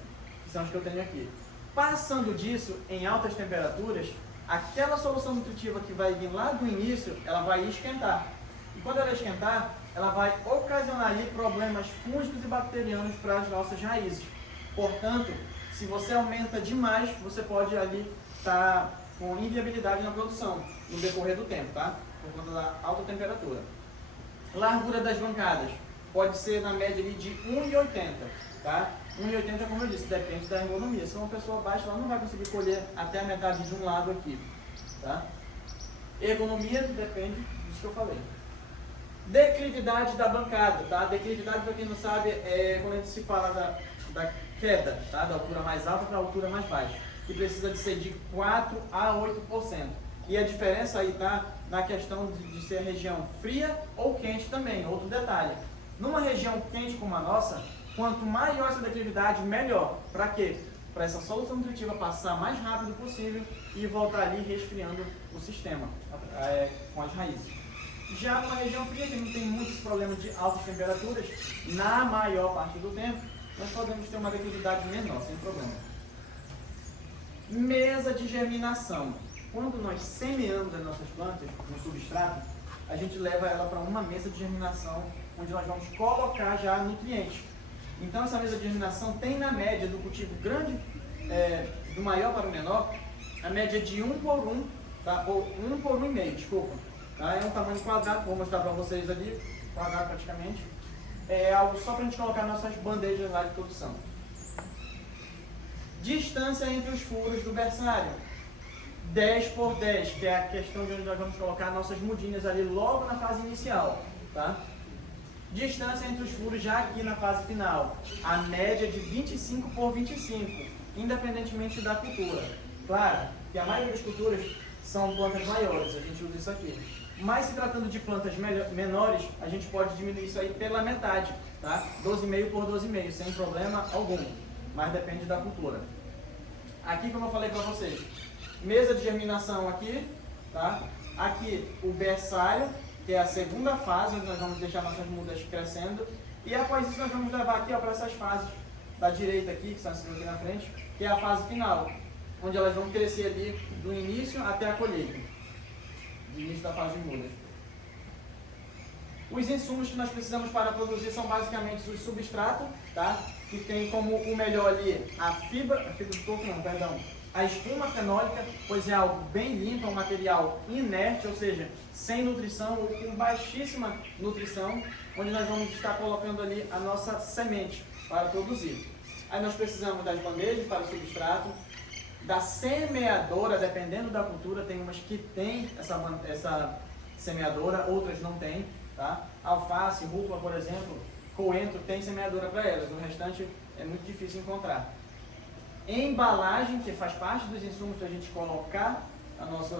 que são os que eu tenho aqui. Passando disso, em altas temperaturas, aquela solução nutritiva que vai vir lá do início, ela vai esquentar. E quando ela esquentar, ela vai ocasionar aí problemas fúngicos e bacterianos para as nossas raízes. Portanto, se você aumenta demais, você pode ali estar com inviabilidade na produção no decorrer do tempo, tá? Por conta da alta temperatura. Largura das bancadas pode ser na média ali de 1,80, tá? 1,80, como eu disse, depende da ergonomia. Se uma pessoa baixa, ela não vai conseguir colher até a metade de um lado aqui, tá? Ergonomia depende disso que eu falei. Declividade da bancada, tá? Declividade, para quem não sabe, é quando a gente se fala da queda, tá? Da altura mais alta para a altura mais baixa, que precisa de ser de 4 a 8%. E a diferença aí tá na questão de ser região fria ou quente também. Outro detalhe, numa região quente como a nossa, quanto maior essa declividade, melhor. Para quê? Para essa solução nutritiva passar mais rápido possível e voltar ali resfriando o sistema com as raízes. Já numa região fria, que não tem muitos problemas de altas temperaturas, na maior parte do tempo, nós podemos ter uma declividade menor, sem problema. Mesa de germinação. Quando nós semeamos as nossas plantas no substrato, a gente leva ela para uma mesa de germinação, onde nós vamos colocar já nutrientes. Então essa mesa de germinação tem na média do cultivo grande, do maior para o menor, a média de 1 por 1, tá? Ou 1 por 1,5, desculpa. Tá? É um tamanho quadrado, vou mostrar para vocês ali, quadrado praticamente. É algo só para a gente colocar nossas bandejas lá de produção. Distância entre os furos do berçário. 10 por 10, que é a questão de onde nós vamos colocar nossas mudinhas ali logo na fase inicial, tá? Distância entre os furos já aqui na fase final, a média de 25 por 25, independentemente da cultura. Claro que a maioria das culturas são plantas maiores, a gente usa isso aqui. Mas se tratando de plantas menores, a gente pode diminuir isso aí pela metade, tá? 12,5 por 12,5, sem problema algum, mas depende da cultura. Aqui, como eu falei para vocês, mesa de germinação aqui, tá? Aqui o berçário, que é a segunda fase, onde nós vamos deixar nossas mudas crescendo. E após isso nós vamos levar aqui para essas fases da direita aqui, que estão aqui na frente, que é a fase final, onde elas vão crescer ali do início até a colheita, do início da fase de mudas. Os insumos que nós precisamos para produzir são basicamente o substrato, tá? Que tem como o melhor ali a fibra do coco não, perdão, a espuma fenólica, pois é algo bem limpo, é um material inerte, ou seja, sem nutrição ou com baixíssima nutrição, onde nós vamos estar colocando ali a nossa semente para produzir. Aí nós precisamos das bandejas para o substrato, da semeadora, dependendo da cultura, tem umas que tem essa semeadora, outras não tem, tá? Alface, rúcula, por exemplo, coentro tem semeadora para elas, o restante é muito difícil encontrar. Embalagem, que faz parte dos insumos para a gente colocar a nossa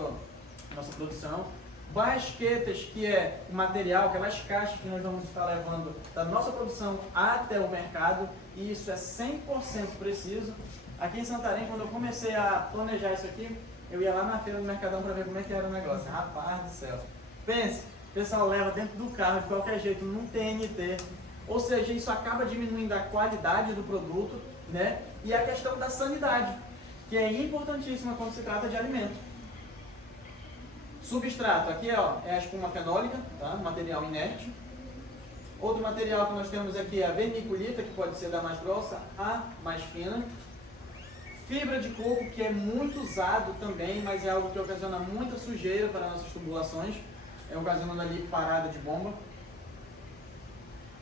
produção. Basquetas, que é o material, aquelas caixas que nós vamos estar levando da nossa produção até o mercado, e isso é 100% preciso. Aqui em Santarém, quando eu comecei a planejar isso aqui, eu ia lá na feira do Mercadão para ver como é que era o negócio. Rapaz do céu. Pense, o pessoal leva dentro do carro de qualquer jeito, não tem NT. Ou seja, isso acaba diminuindo a qualidade do produto, né? E a questão da sanidade, que é importantíssima quando se trata de alimento. Substrato, aqui ó, é a espuma fenólica, tá? Material inerte. Outro material que nós temos aqui é a vermiculita, que pode ser da mais grossa a mais fina. Fibra de coco, que é muito usado também, mas é algo que ocasiona muita sujeira para nossas tubulações, ocasionando ali parada de bomba.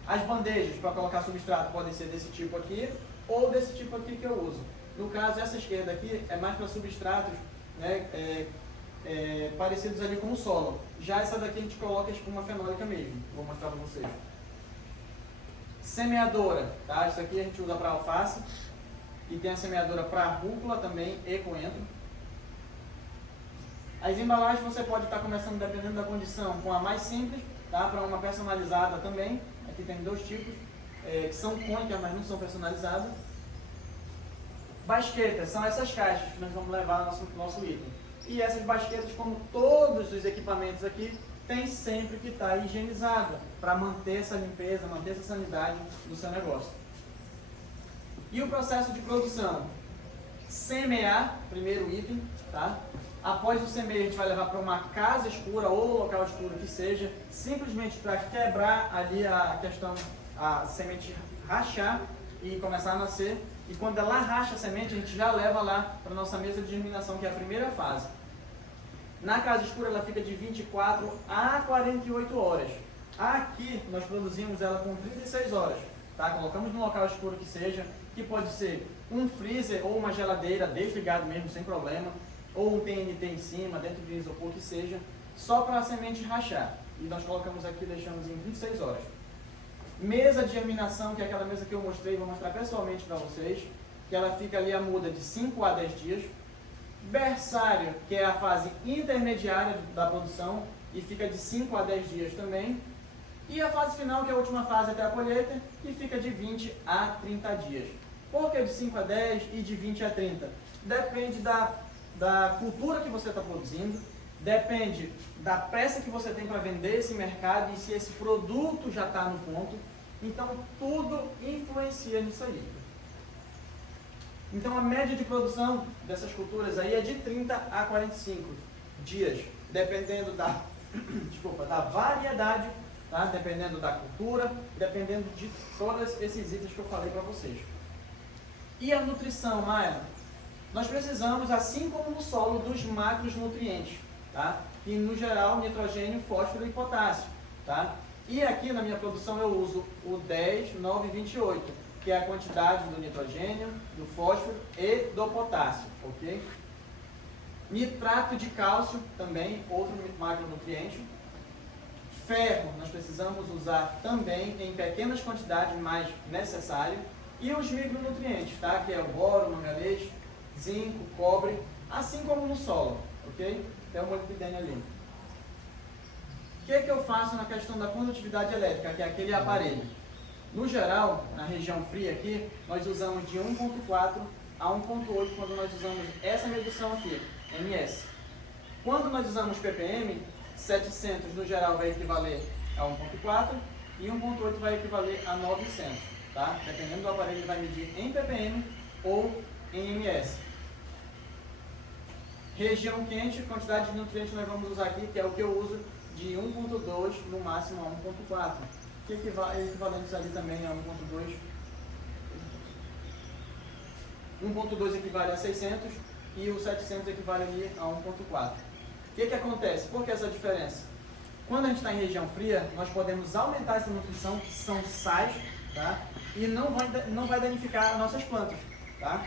As bandejas para colocar substrato podem ser desse tipo aqui, ou desse tipo aqui que eu uso. No caso, essa esquerda aqui é mais para substratos, né, parecidos ali com o solo. Já essa daqui a gente coloca a espuma fenólica mesmo. Vou mostrar para vocês. Semeadora, tá? Isso aqui a gente usa para alface. E tem a semeadora para rúcula também e coentro. As embalagens você pode estar começando, dependendo da condição, com a mais simples, tá? Para uma personalizada também. Aqui tem dois tipos, que são cônicas, mas não são personalizadas. Basquetas são essas caixas que nós vamos levar no nosso item. E essas basquetas, como todos os equipamentos aqui, tem sempre que estar higienizado para manter essa limpeza, manter essa sanidade do seu negócio. E o processo de produção? Semear, primeiro item, tá? Após o semeio, a gente vai levar para uma casa escura ou local escuro que seja, simplesmente para quebrar ali a questão, a semente rachar e começar a nascer. E quando ela racha a semente, a gente já leva lá para a nossa mesa de germinação, que é a primeira fase. Na casa escura, ela fica de 24 a 48 horas. Aqui, nós produzimos ela com 36 horas. Tá? Colocamos no local escuro que seja, que pode ser um freezer ou uma geladeira desligado mesmo, sem problema, ou um TNT em cima, dentro de isopor que seja, só para a semente rachar. E nós colocamos aqui, deixamos em 26 horas. Mesa de germinação, que é aquela mesa que eu mostrei, vou mostrar pessoalmente para vocês, que ela fica ali a muda de 5 a 10 dias. Berçário, que é a fase intermediária da produção, e fica de 5 a 10 dias também. E a fase final, que é a última fase até a colheita, que fica de 20 a 30 dias. Por que de 5 a 10 e de 20 a 30? Depende da cultura que você está produzindo, depende da pressa que você tem para vender esse mercado e se esse produto já está no ponto. Então, tudo influencia nisso aí. Então, a média de produção dessas culturas aí é de 30 a 45 dias, dependendo da, da variedade, tá? Dependendo da cultura, dependendo de todos esses itens que eu falei para vocês. E a nutrição, Maia? Nós precisamos, assim como no solo, dos macronutrientes, tá? E no geral, nitrogênio, fósforo e potássio, tá? E aqui na minha produção eu uso o 10, 9 e 28, que é a quantidade do nitrogênio, do fósforo e do potássio, ok? Nitrato de cálcio também, outro macronutriente. Ferro, nós precisamos usar também em pequenas quantidades, mas necessário. E os micronutrientes, tá? Que é o boro, manganês, zinco, cobre, assim como no solo, ok? Tem o molibdênio ali. O que eu faço na questão da condutividade elétrica, que é aquele aparelho? No geral, na região fria aqui, nós usamos de 1.4 a 1.8 quando nós usamos essa medição aqui, ms. Quando nós usamos ppm, 700 no geral vai equivaler a 1.4 e 1.8 vai equivaler a 900, tá? Dependendo do aparelho, ele vai medir em ppm ou em ms. Região quente, quantidade de nutrientes nós vamos usar aqui, que é o que eu uso de 1.2 no máximo a 1.4. Que equivalentes ali também a 1.2. 1.2 equivale a 600 e o 700 equivale ali a 1.4. O que acontece? Por que essa diferença? Quando a gente está em região fria, nós podemos aumentar essa nutrição, que são sais, tá? E não vai danificar as nossas plantas, tá?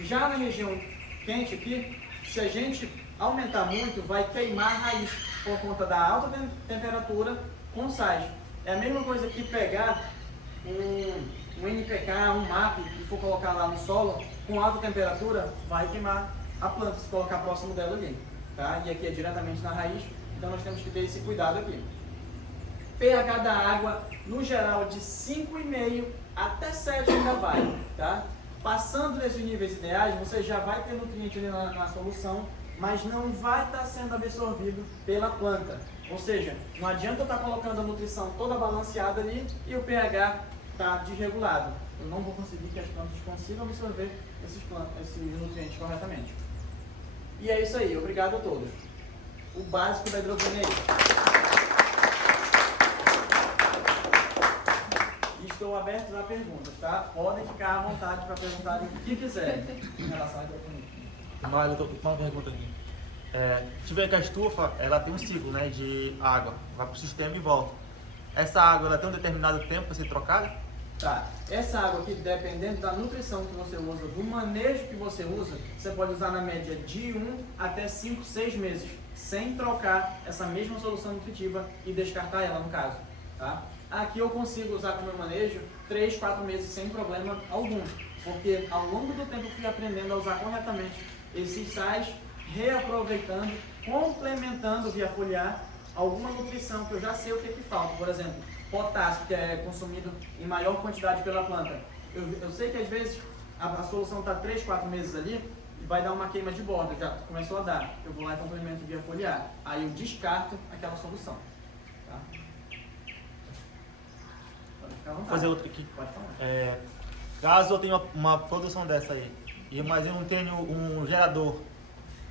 Já na região quente aqui, se a gente aumentar muito, vai queimar a raiz por conta da alta temperatura com sais. É a mesma coisa que pegar um NPK, um MAP, e for colocar lá no solo, com alta temperatura, vai queimar a planta, se colocar próximo dela ali, tá? E aqui é diretamente na raiz, então nós temos que ter esse cuidado aqui. pH da água, no geral, de 5,5 até 7 ainda vai, tá? Passando desses níveis ideais, você já vai ter nutriente ali na solução, mas não vai estar sendo absorvido pela planta. Ou seja, não adianta eu estar colocando a nutrição toda balanceada ali e o pH está desregulado. Eu não vou conseguir que as plantas consigam absorver esses nutrientes corretamente. E é isso aí. Obrigado a todos. O básico da hidroponia. Estou aberto a perguntas, tá? Podem ficar à vontade para perguntarem o que quiserem em relação à hidroponia. Mas eu tô com uma pergunta aqui. Se tiver que a estufa, ela tem um ciclo, né, de água, vai para o sistema e volta. Essa água, ela tem um determinado tempo para ser trocada? Tá. Essa água aqui, dependendo da nutrição que você usa, do manejo que você usa, você pode usar na média de 1 até 5, 6 meses, sem trocar essa mesma solução nutritiva e descartar ela, no caso, tá? Aqui eu consigo usar com o meu manejo 3, 4 meses sem problema algum, porque ao longo do tempo eu fui aprendendo a usar corretamente esses sais, reaproveitando, complementando via foliar alguma nutrição que eu já sei o que falta. Por exemplo, potássio, que é consumido em maior quantidade pela planta. Eu sei que às vezes a solução está 3, 4 meses ali, vai dar uma queima de borda, já começou a dar. Eu vou lá e complemento via foliar. Aí eu descarto aquela solução. Tá? Pode ficar à vontade. Vou fazer outra aqui. Pode falar. Caso eu tenha uma produção dessa aí, mas eu não tenho um gerador,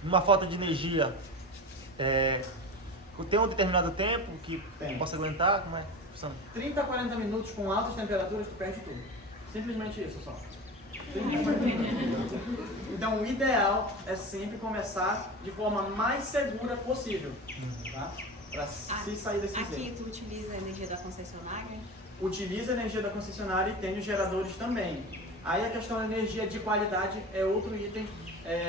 uma falta de energia, tem um determinado tempo que Tem. possa aguentar? Como é? Funciona? 30 a 40 minutos com altas temperaturas, tu perde tudo. Simplesmente isso só. Então o ideal é sempre começar de forma mais segura possível, tá? Para se sair desse Aqui exemplo. tu utiliza a energia da concessionária? Utiliza a energia da concessionária e tem os geradores também. Aí a questão da energia de qualidade é outro item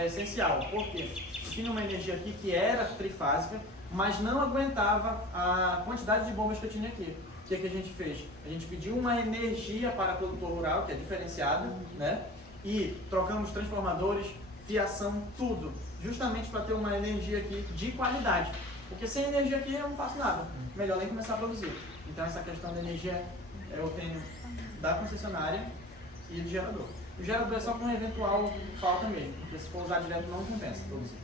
essencial. Por quê? Tinha uma energia aqui que era trifásica, mas não aguentava a quantidade de bombas que eu tinha aqui. O que a gente fez? A gente pediu uma energia para produtor rural, que é diferenciada, né? E trocamos transformadores, fiação, tudo. Justamente para ter uma energia aqui de qualidade. Porque sem energia aqui eu não faço nada. Melhor nem começar a produzir. Então essa questão da energia eu tenho da concessionária e do gerador. O gerador é só com eventual falta mesmo, porque se for usar direto não compensa produzir.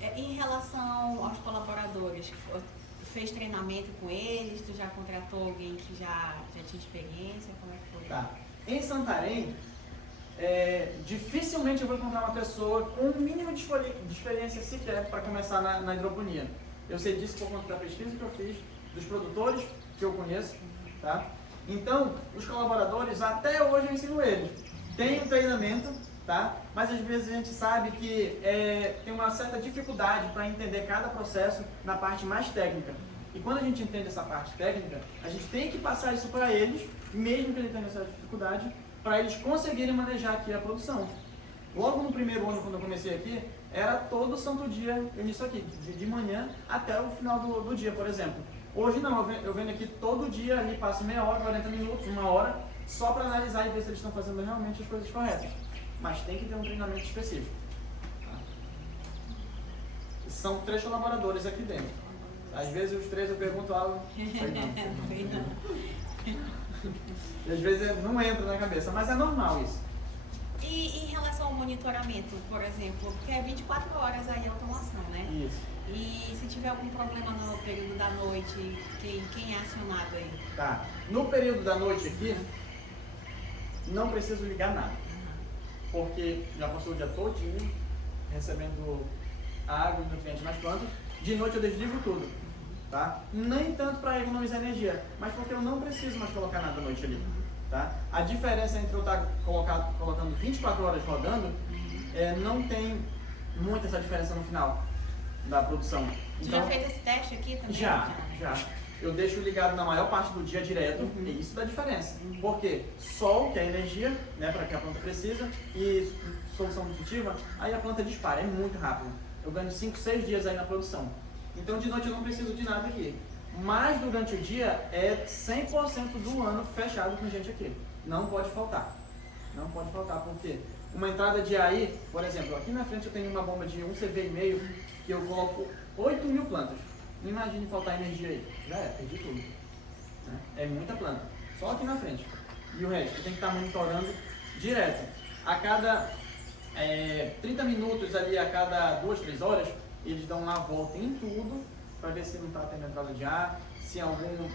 Em relação aos colaboradores, fez treinamento com eles? Tu já contratou alguém que já tinha experiência? Como é que foi? Tá. Em Santarém, dificilmente eu vou encontrar uma pessoa com um mínimo de experiência sequer para começar na hidroponia. Eu sei disso por conta da pesquisa que eu fiz, dos produtores que eu conheço, tá? Então, os colaboradores, até hoje eu ensino eles. Tem um treinamento, tá? Mas às vezes a gente sabe que tem uma certa dificuldade para entender cada processo na parte mais técnica. E quando a gente entende essa parte técnica, a gente tem que passar isso para eles, mesmo que eles tenham essa dificuldade, para eles conseguirem manejar aqui a produção. Logo no primeiro ano, quando eu comecei aqui, era todo santo dia nisso aqui, de manhã até o final do dia, por exemplo. Hoje não, eu venho aqui todo dia, ali passo meia hora, 40 minutos, 1 hora, só para analisar e ver se eles estão fazendo realmente as coisas corretas. Mas tem que ter um treinamento específico. Tá? São 3 colaboradores aqui dentro. Às vezes os 3 eu pergunto algo, sei não. E às vezes não entra na cabeça, mas é normal isso. E em relação ao monitoramento, por exemplo, porque é 24 horas aí a automação, né? Isso. E se tiver algum problema no período da noite, quem é acionado aí? Tá. No período da noite aqui, não preciso ligar nada. Porque já passou o dia todinho recebendo água e nutrientes nas plantas. De noite eu desligo tudo, tá? Nem tanto para economizar energia, mas porque eu não preciso mais colocar nada à noite ali, tá? A diferença entre eu estar colocando 24 horas rodando, não tem muita essa diferença no final da produção. Tu já fez esse teste aqui também? Já. Eu deixo ligado na maior parte do dia direto, e isso dá diferença. Porque sol, que é a energia, né, para que a planta precisa, e solução nutritiva, aí a planta dispara, é muito rápido. Eu ganho 5, 6 dias aí na produção. Então de noite eu não preciso de nada aqui. Mas durante o dia é 100% do ano fechado com gente aqui. Não pode faltar. Não pode faltar, porque uma entrada de ar aí, por exemplo, aqui na frente eu tenho uma bomba de 1 CV e meio que eu coloco 8.000 plantas. Imagine faltar energia aí. Já perdi tudo. Né? É muita planta. Só aqui na frente. E o resto, tem que estar monitorando direto. A cada 30 minutos ali, a cada 2, 3 horas, eles dão uma volta em tudo para ver se não está tendo entrada de ar, se algum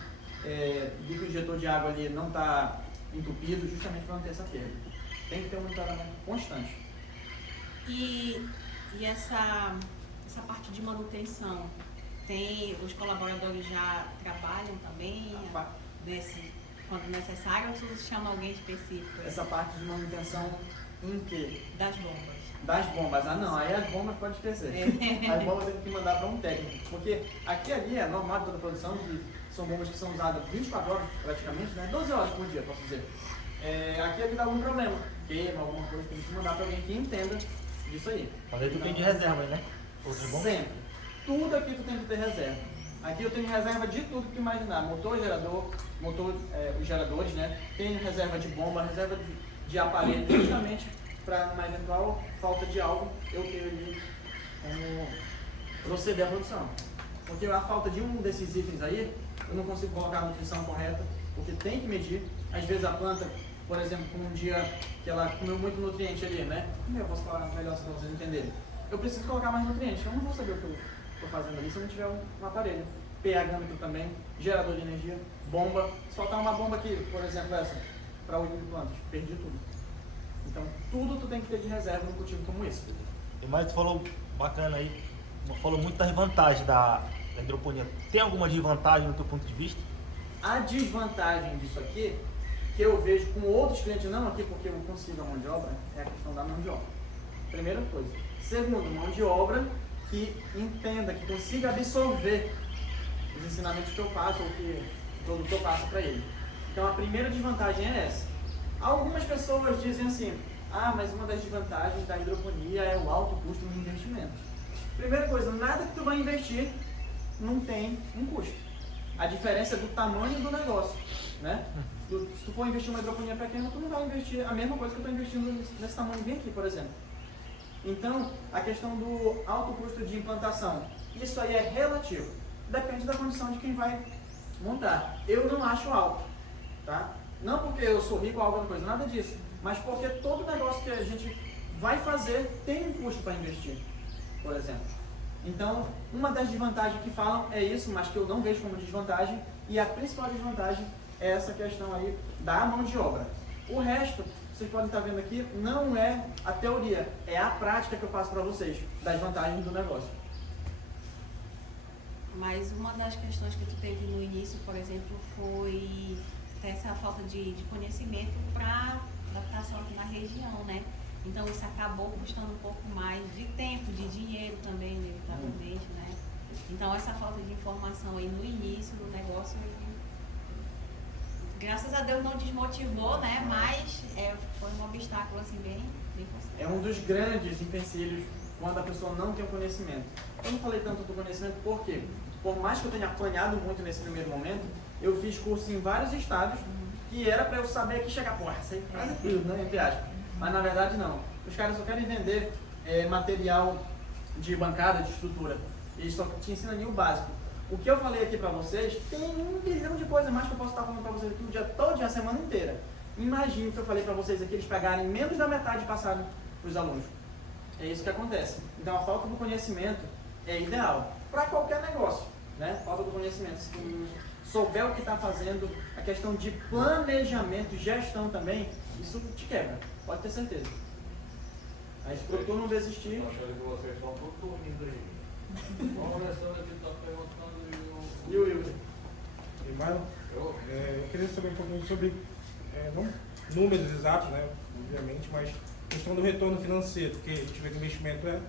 bico injetor de água ali não está entupido, justamente para não ter essa perda. Tem que ter um monitoramento constante. E essa parte de manutenção, os colaboradores já trabalham também quando necessário, ou tu chama alguém específico? Essa parte de manutenção em quê? Das bombas. Das bombas. Ah não, aí as bombas pode esquecer. As bombas tem que mandar para um técnico. Porque aqui ali é normal de toda a produção, são bombas que são usadas 24 horas praticamente, né? 12 horas por dia, posso dizer. Aqui ali dá algum problema, queima, alguma coisa, tem que mandar para alguém que entenda disso aí. Mas aí tu tem de reserva, né? Outras bombas? Sempre. Tudo aqui tu tem que ter reserva. Aqui eu tenho reserva de tudo que tu imaginar. Motor, gerador, os geradores, né? Tenho reserva de bomba, reserva de aparelho, justamente para uma eventual falta de algo, eu ter ali como proceder à produção. Porque a falta de um desses itens aí, eu não consigo colocar a nutrição correta, porque tem que medir. Às vezes a planta, por exemplo, com um dia que ela comeu muito nutriente ali, né? Como eu posso falar melhor para vocês entenderem? Eu preciso colocar mais nutrientes, eu não vou saber o que eu estou fazendo ali se eu não tiver um aparelho. pH-metro também, gerador de energia, bomba. Se faltar uma bomba aqui, por exemplo, essa, para 8 mil plantas, perdi tudo. Então, tudo tu tem que ter de reserva num cultivo como esse. E mais tu falou bacana aí, falou muito das vantagens da hidroponia. Tem alguma desvantagem no teu ponto de vista? A desvantagem disso aqui, que eu vejo com outros clientes, não aqui porque eu consigo a mão de obra, é a questão da mão de obra. Primeira coisa. Segundo, mão de obra que entenda, que consiga absorver os ensinamentos que eu passo ou que todo que eu passo para ele. Então a primeira desvantagem é essa. Algumas pessoas dizem assim, mas uma das desvantagens da hidroponia é o alto custo no investimento. Primeira coisa, nada que tu vai investir não tem um custo. A diferença é do tamanho do negócio, né? Se tu for investir uma hidroponia pequena, tu não vai investir a mesma coisa que eu estou investindo nesse tamanho bem aqui, por exemplo. Então, a questão do alto custo de implantação, isso aí é relativo. Depende da condição de quem vai montar. Eu não acho alto, tá? Não porque eu sou rico ou alguma coisa, nada disso. Mas porque todo negócio que a gente vai fazer tem um custo para investir, por exemplo. Então, uma das desvantagens que falam é isso, mas que eu não vejo como desvantagem. E a principal desvantagem é essa questão aí da mão de obra. O resto, vocês podem estar vendo aqui, não é a teoria, é a prática que eu passo para vocês, das vantagens do negócio. Mas uma das questões que tu teve no início, por exemplo, foi essa falta de conhecimento para adaptação aqui na região, né? Então isso acabou custando um pouco mais de tempo, de dinheiro também, inevitavelmente, né? Então essa falta de informação aí no início do negócio, graças a Deus não desmotivou, né? Mas foi um obstáculo assim bem considerável. É um dos grandes empecilhos quando a pessoa não tem o conhecimento. Eu não falei tanto do conhecimento porque, por mais que eu tenha apanhado muito nesse primeiro momento, eu fiz curso em vários estados que era para eu saber que chegar, porra, sei quase tudo, né? Entre aspas. Mas na verdade não. Os caras só querem vender material de bancada, de estrutura. Eles só te ensinam ali o básico. O que eu falei aqui para vocês, tem 1 bilhão de coisas mais que eu posso estar falando para vocês aqui o dia todo, a semana inteira. Imagine que eu falei para vocês aqui, eles pegarem menos da metade e passarem para os alunos. É isso que acontece. Então a falta do conhecimento é ideal para qualquer negócio, né? Falta do conhecimento. Se souber o que está fazendo, a questão de planejamento, gestão também, isso te quebra, pode ter certeza. Aí se o produtor não desistir... Estou achando que vocês estão tudo unindo aí. Vamos começando aqui, está perguntando... E o Wilson? Eu queria saber um pouquinho sobre, não números exatos, né, obviamente, mas questão do retorno financeiro, porque a gente vê que o investimento é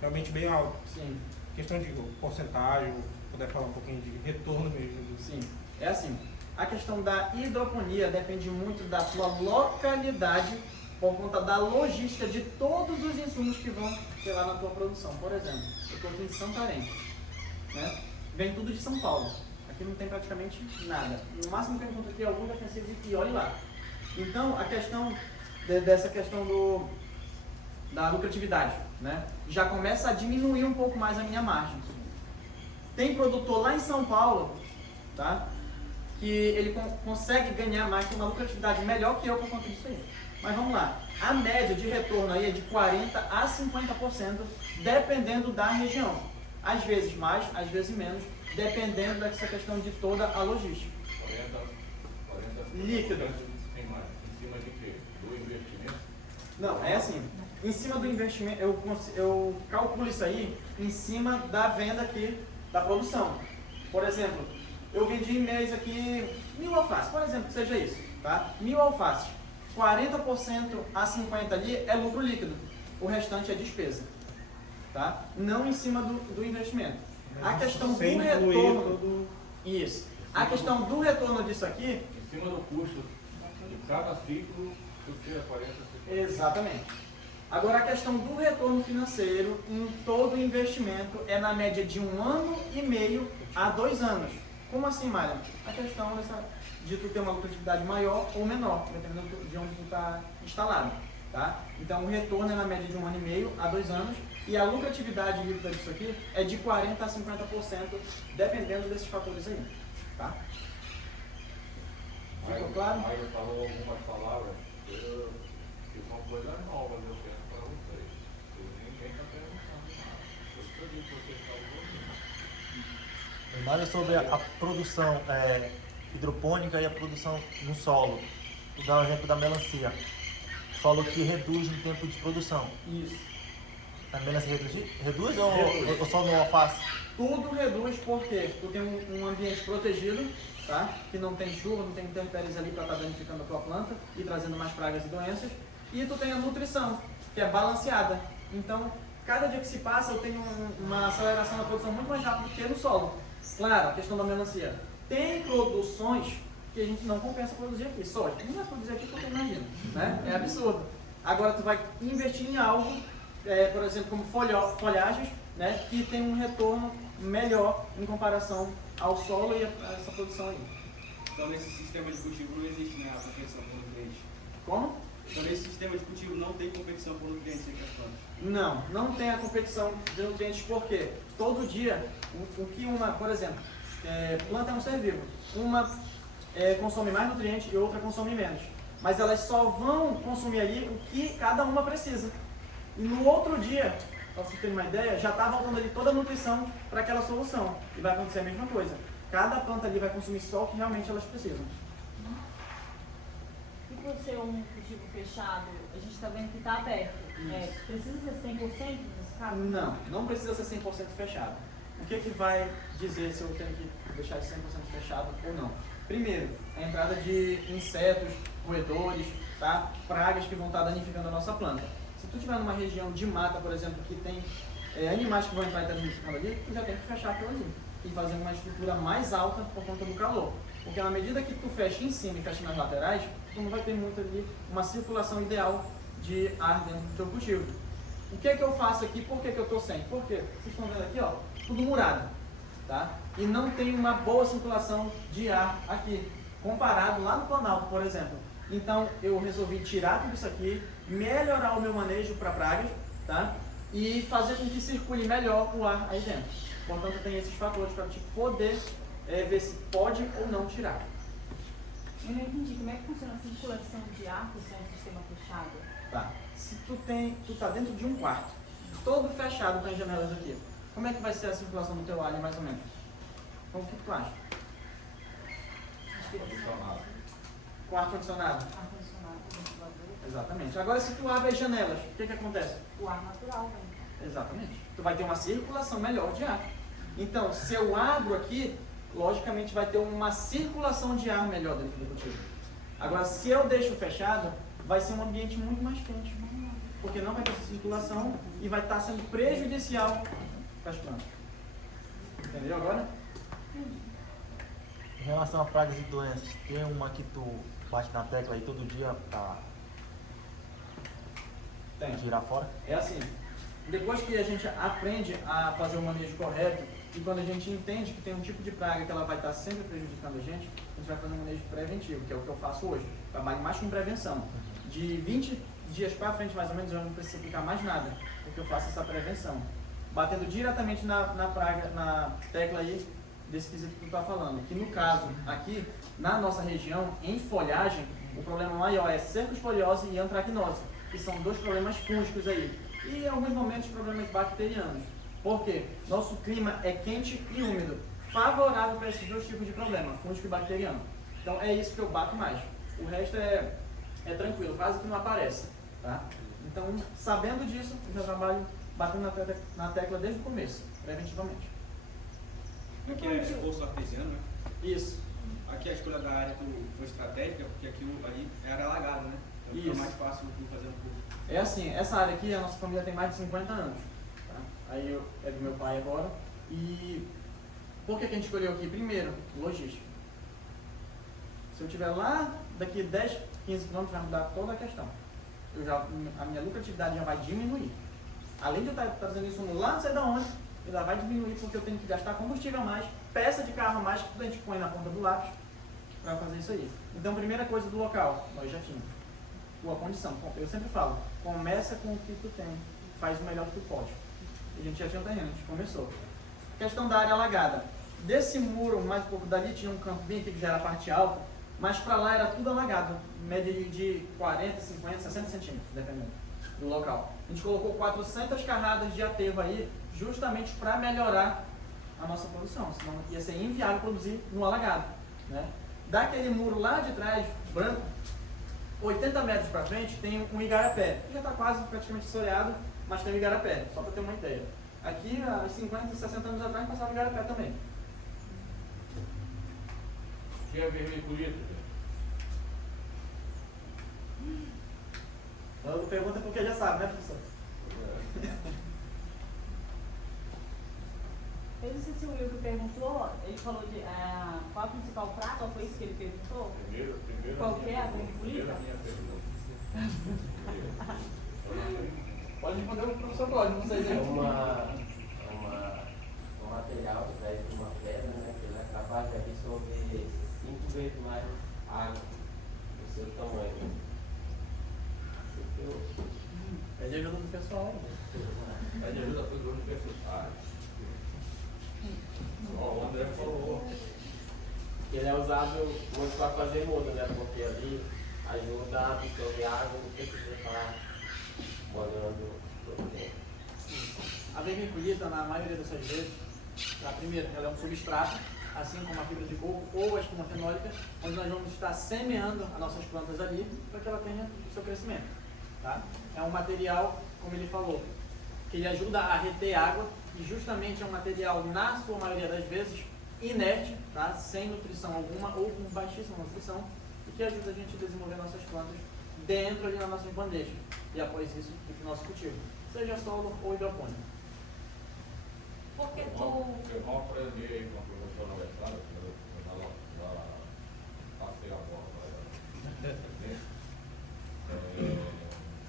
realmente bem alto. Sim. Questão de porcentagem, puder falar um pouquinho de retorno mesmo. Sim, é assim. A questão da hidroponia depende muito da sua localidade por conta da logística de todos os insumos que vão ter lá na tua produção. Por exemplo, eu estou aqui em Santarém, né? Vem tudo de São Paulo. Aqui não tem praticamente nada. No máximo que eu encontro aqui é algum defensivo e olhe lá. Então, a questão dessa questão da lucratividade, né? Já começa a diminuir um pouco mais a minha margem. Tem produtor lá em São Paulo, tá? Que ele consegue ganhar mais, tem uma lucratividade melhor que eu por conta disso aí. Mas vamos lá, a média de retorno aí é de 40% a 50%, dependendo da região. Às vezes mais, às vezes menos, dependendo dessa questão de toda a logística. 40 Líquido. Tem mais. Em cima de quê? Do investimento? Não, é assim, em cima do investimento, eu calculo isso aí em cima da venda aqui, da produção. Por exemplo, eu vendi em mês aqui 1.000 alfaces, por exemplo, que seja isso, tá? 1.000 alfaces, 40% a 50% ali é lucro líquido, o restante é despesa, tá? Não em cima do investimento. A questão do retorno, isso, a questão do retorno disso aqui, Em cima do custo de cada ciclo, tu tira 40%. exatamente. Agora, a questão do retorno financeiro em todo o investimento é na média de 1 ano e meio a 2 anos. Como assim, Mário? A questão de tu ter uma lucratividade maior ou menor, dependendo de onde tu está instalado. Tá? Então, o retorno é na média de 1 ano e meio a 2 anos e a lucratividade líquida disso aqui é de 40% a 50%, dependendo desses fatores aí. Tá? Ficou claro? Aí falou algumas palavras coisa nova, eu penso para vocês. Ninguém está perguntando nada. Eu acredito que vocês estão ouvindo. Nada sobre a produção hidropônica e a produção no solo. Vou dar um exemplo da melancia. Falou que reduz no tempo de produção. Isso. A melancia reduz Reduz. ou só no alface? Tudo reduz porque tu tem um ambiente protegido, tá? Que não tem chuva, não tem intempéries ali para estar danificando a tua planta e trazendo mais pragas e doenças. E tu tem a nutrição, que é balanceada. Então, cada dia que se passa, eu tenho uma aceleração da produção muito mais rápida do que no solo. Claro, a questão da melancia. Tem produções que a gente não compensa produzir aqui. Soja, não vai produzir aqui porque imagina, né? É absurdo. Agora tu vai investir em algo, por exemplo, como folhagens, né? Que tem um retorno melhor em comparação ao solo e a essa produção aí. Então nesse sistema de cultivo não existe, né, a competição por nutrientes. Como? Então nesse sistema de cultivo não tem competição por nutrientes entre as plantas. Não tem a competição de nutrientes porque todo dia, o que uma, por exemplo, planta é um ser vivo, uma consome mais nutrientes e outra consome menos. Mas elas só vão consumir ali o que cada uma precisa. E no outro dia, para vocês terem uma ideia, já está voltando ali toda a nutrição para aquela solução. E vai acontecer a mesma coisa. Cada planta ali vai consumir só o que realmente elas precisam. E por ser um cultivo fechado, a gente está vendo que está aberto. Precisa ser 100% nesse caso? Não precisa ser 100% fechado. O que vai dizer se eu tenho que deixar isso 100% fechado ou não? Primeiro, a entrada de insetos, roedores, tá? Pragas que vão estar danificando a nossa planta. Se tu estiver numa região de mata, por exemplo, que tem animais que vão entrar e estar danificando ali, tu já tem que fechar aquilo ali e fazer uma estrutura mais alta por conta do calor. Porque na medida que tu fecha em cima e fecha nas laterais, tu não vai ter muito ali uma circulação ideal de ar dentro do teu cultivo. O que eu faço aqui? Por que eu estou sem? Porque vocês estão vendo aqui, ó, tudo murado, tá? E não tem uma boa circulação de ar aqui, comparado lá no Planalto, por exemplo. Então eu resolvi tirar tudo isso aqui, melhorar o meu manejo para pragas, tá? E fazer com que circule melhor o ar aí dentro. Portanto, tem esses fatores para te poder ver se pode ou não tirar. Eu não entendi como é que funciona a circulação de ar se é um sistema fechado. Tá. Se tu tá dentro de um quarto, todo fechado com as janelas aqui, como é que vai ser a circulação do teu ar, mais ou menos? Então, o que tu acha? Condicionado. Com ar-condicionado? Ar-condicionado, ventilador. Exatamente. Agora, se tu abre as janelas, o que acontece? O ar natural, né? Exatamente. Tu vai ter uma circulação melhor de ar. Então, se eu abro aqui, logicamente vai ter uma circulação de ar melhor dentro do cultivo. Agora, se eu deixo fechado, vai ser um ambiente muito mais quente. Porque não vai ter essa circulação e vai estar sendo prejudicial para as plantas. Entendeu agora? Em relação a pragas e doenças, tem uma que tu bate na tecla aí todo dia pra Tem. tirar fora? É assim, depois que a gente aprende a fazer o manejo correto e quando a gente entende que tem um tipo de praga que ela vai estar sempre prejudicando a gente vai fazer um manejo preventivo, que é o que eu faço hoje. Trabalho mais com prevenção. De 20 dias para frente, mais ou menos, eu não preciso aplicar mais nada, porque eu faço essa prevenção. Batendo diretamente na praga, na tecla aí, desse quesito que tu está falando. Que no caso, aqui, na nossa região, em folhagem, o problema maior é cercosporiose e antracnose, que são dois problemas fúngicos aí. E em alguns momentos problemas bacterianos. Por quê? Nosso clima é quente e úmido, favorável para esses dois tipos de problema, fúngico e bacteriano. Então é isso que eu bato mais. O resto é tranquilo, quase que não aparece. Tá? Então, sabendo disso, eu já trabalho batendo na tecla desde o começo, preventivamente. Aqui é poço artesiano, né? Isso. Aqui a escolha da área foi estratégica, porque aqui ali é área alagada, né? Então fica Isso. mais fácil tu fazer um curso. É assim, essa área aqui, a nossa família tem mais de 50 anos. Tá? Aí é do meu pai agora. E por que a gente escolheu aqui? Primeiro, logística. Se eu estiver lá, daqui 10, 15 quilômetros, vai mudar toda a questão. A minha lucratividade já vai diminuir. Além de eu estar trazendo isso lá não sei de onde, ela vai diminuir porque eu tenho que gastar combustível a mais, peça de carro a mais que a gente põe na ponta do lápis para fazer isso aí. Então, primeira coisa do local, nós já tínhamos. Tua condição. Eu sempre falo, começa com o que tu tem, faz o melhor que tu pode. A gente já tinha um terreno, a gente começou. Questão da área alagada. Desse muro, mais um pouco dali, tinha um campo bem aqui que já era a parte alta. Mas para lá era tudo alagado, média de 40, 50, 60 centímetros, dependendo do local. A gente colocou 400 carradas de aterro aí, justamente para melhorar a nossa produção, senão ia ser inviável produzir no alagado, né? Daquele muro lá de trás, branco, 80 metros para frente tem um igarapé, que já está quase praticamente assoreado, mas tem um igarapé, só para ter uma ideia. Aqui, há 50, 60 anos atrás, passava igarapé também. Que é vermiculita? Então, pergunta porque já sabe, né, professor? Eu não sei se o Will que perguntou, ele falou de qual a principal praga, foi isso que ele perguntou? Primeiro Qual que é a primeira vermiculita? minha pergunta. Pode responder o professor Cláudio, não sei se É um material que traz uma pedra, né, que ele é capaz de absorver 5 vezes mais água do seu tamanho. Pede ajuda do pessoal. Pede ajuda para os universitários. Ó, o André falou. Ele é usado muito para fazer muda, né, porque ali ajuda a absorver água, não precisa estar molhando todo o tempo. A vermiculita, na maioria das suas vezes, primeiro, ela é um substrato, assim como a fibra de coco ou a espuma fenólica, onde nós vamos estar semeando as nossas plantas ali para que ela tenha o seu crescimento. Tá? É um material, como ele falou, que ele ajuda a reter água e justamente é um material, na sua maioria das vezes, inerte, tá? Sem nutrição alguma ou com baixíssima nutrição, e que ajuda a gente a desenvolver nossas plantas dentro ali nas nossas bandejas e após isso ir para o nosso cultivo, seja solo ou hidropônico. Porque Eu tu. vou aprender aí com a professora Alessandra, que eu já passei a bola para ela.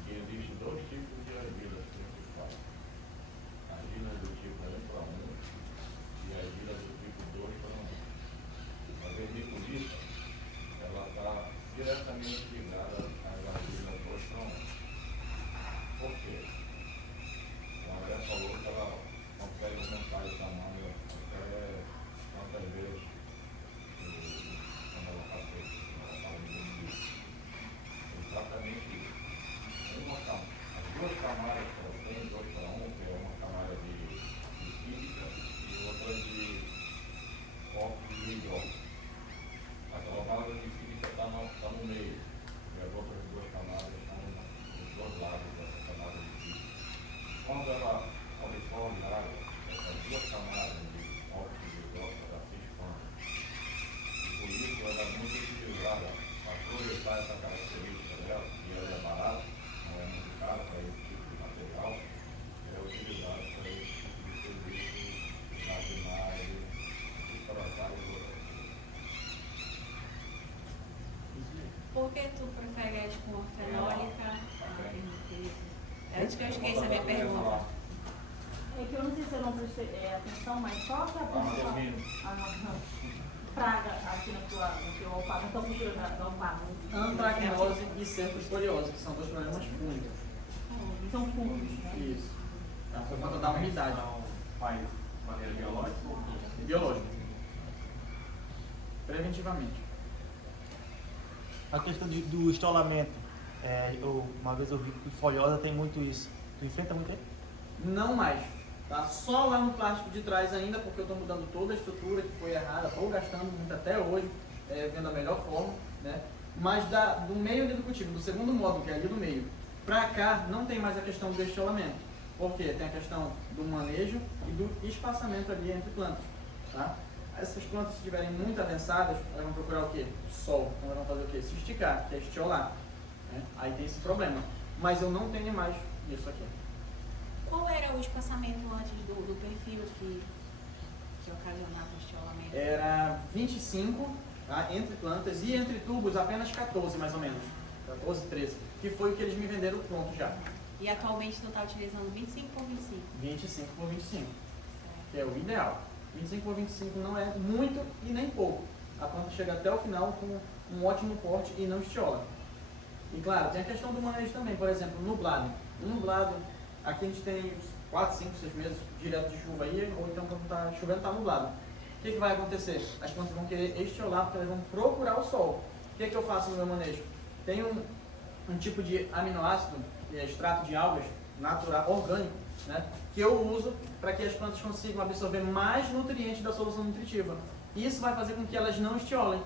Que existem 2 tipos de argilas principais. Argilas do tipo 1:1 e argilas do tipo 2:1. A vermiculita, ela está diretamente ligada às argilas 2:1. Por quê? A André falou que ela consegue aumentar o tamanho até quantas vezes quando ela está feita, ela está envolvida. Exatamente isso. As 2 camadas que ela tem, 2:1, que é uma camada de sílica e outra de óxido de hidrógeno. Aquela camada de sílica está no meio e as outras 2 camadas estão nos 2 lados dessa camada de sílica. Quando ela absorve água, essas 2 camadas de óxido de hidrógeno ela se expandem. E por isso ela é muito utilizada para aproveitar essa característica dela, e ela é barata, não é muito cara para esse tipo de material, é utilizada para esse tipo de serviço jardinário e para várias outras coisas. Por que tu prefere a espuma fenólica? É antes que eu esqueça a minha pergunta. É que eu não sei se eu não prestei atenção, mas qual que é a principal praga aqui no teu alface, na tua cultura da alface? Antracnose e cercosporiose, que são 2 problemas fúngicos. São fungos, né? Isso. Tá? Por conta da umidade. Faz de maneira biológica ou Biológico. Preventivamente. A questão do estolamento, uma vez eu vi que folhosa tem muito isso. Tu enfrenta muito aí? Não mais. Tá? Só lá no plástico de trás ainda, porque eu estou mudando toda a estrutura que foi errada, estou gastando muito até hoje, vendo a melhor forma, né? Mas do meio ali do cultivo, do segundo módulo, que é ali do meio, para cá não tem mais a questão do estilamento. Por quê? Tem a questão do manejo e do espaçamento ali entre plantas. Tá? Essas plantas, se estiverem muito adensadas, elas vão procurar o quê? Sol. Então elas vão fazer o quê? Se esticar, que é estiolar. Né? Aí tem esse problema. Mas eu não tenho mais isso aqui. Qual era o espaçamento antes do perfil que ocasionava o estiolamento? Era 25, tá? Entre plantas, e entre tubos apenas 14 mais ou menos. 14, 13. Que foi o que eles me venderam pronto já. E atualmente tu está utilizando 25 por 25? 25 por 25, que é o ideal. 25 por 25 não é muito e nem pouco. A planta chega até o final com um ótimo porte e não estiola. E claro, tem a questão do manejo também. Por exemplo, nublado. O nublado, aqui a gente tem 4, 5, 6 meses direto de chuva aí, ou então quando está chovendo está nublado. O que vai acontecer? As plantas vão querer estiolar porque elas vão procurar o sol. que eu faço no meu manejo? Tem um tipo de aminoácido, que é extrato de algas natural, orgânico, né, que eu uso para que as plantas consigam absorver mais nutrientes da solução nutritiva. Isso vai fazer com que elas não estiolem.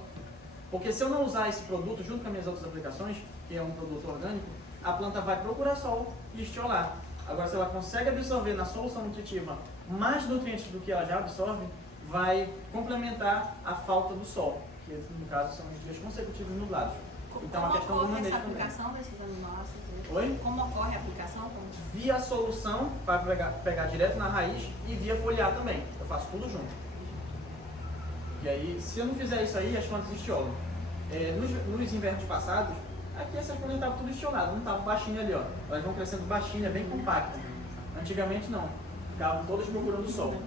Porque se eu não usar esse produto junto com as minhas outras aplicações, que é um produto orgânico, a planta vai procurar sol e estiolar. Agora, se ela consegue absorver na solução nutritiva mais nutrientes do que ela já absorve, vai complementar a falta do sol, que no caso são os dias consecutivos nublados. Então, a questão do ocorre manejo essa também. aplicação desses aminoácidos? Oi? Como ocorre a aplicação? Como- Via solução, para pegar direto na raiz, e via foliar também. Eu faço tudo junto. E aí, se eu não fizer isso aí, as plantas estiolam. Nos invernos passados, aqui essas plantas estavam tudo estioladas, não estavam baixinhas ali, ó. Elas vão crescendo baixinhas, bem compactas. Antigamente não, ficavam todas procurando o sol.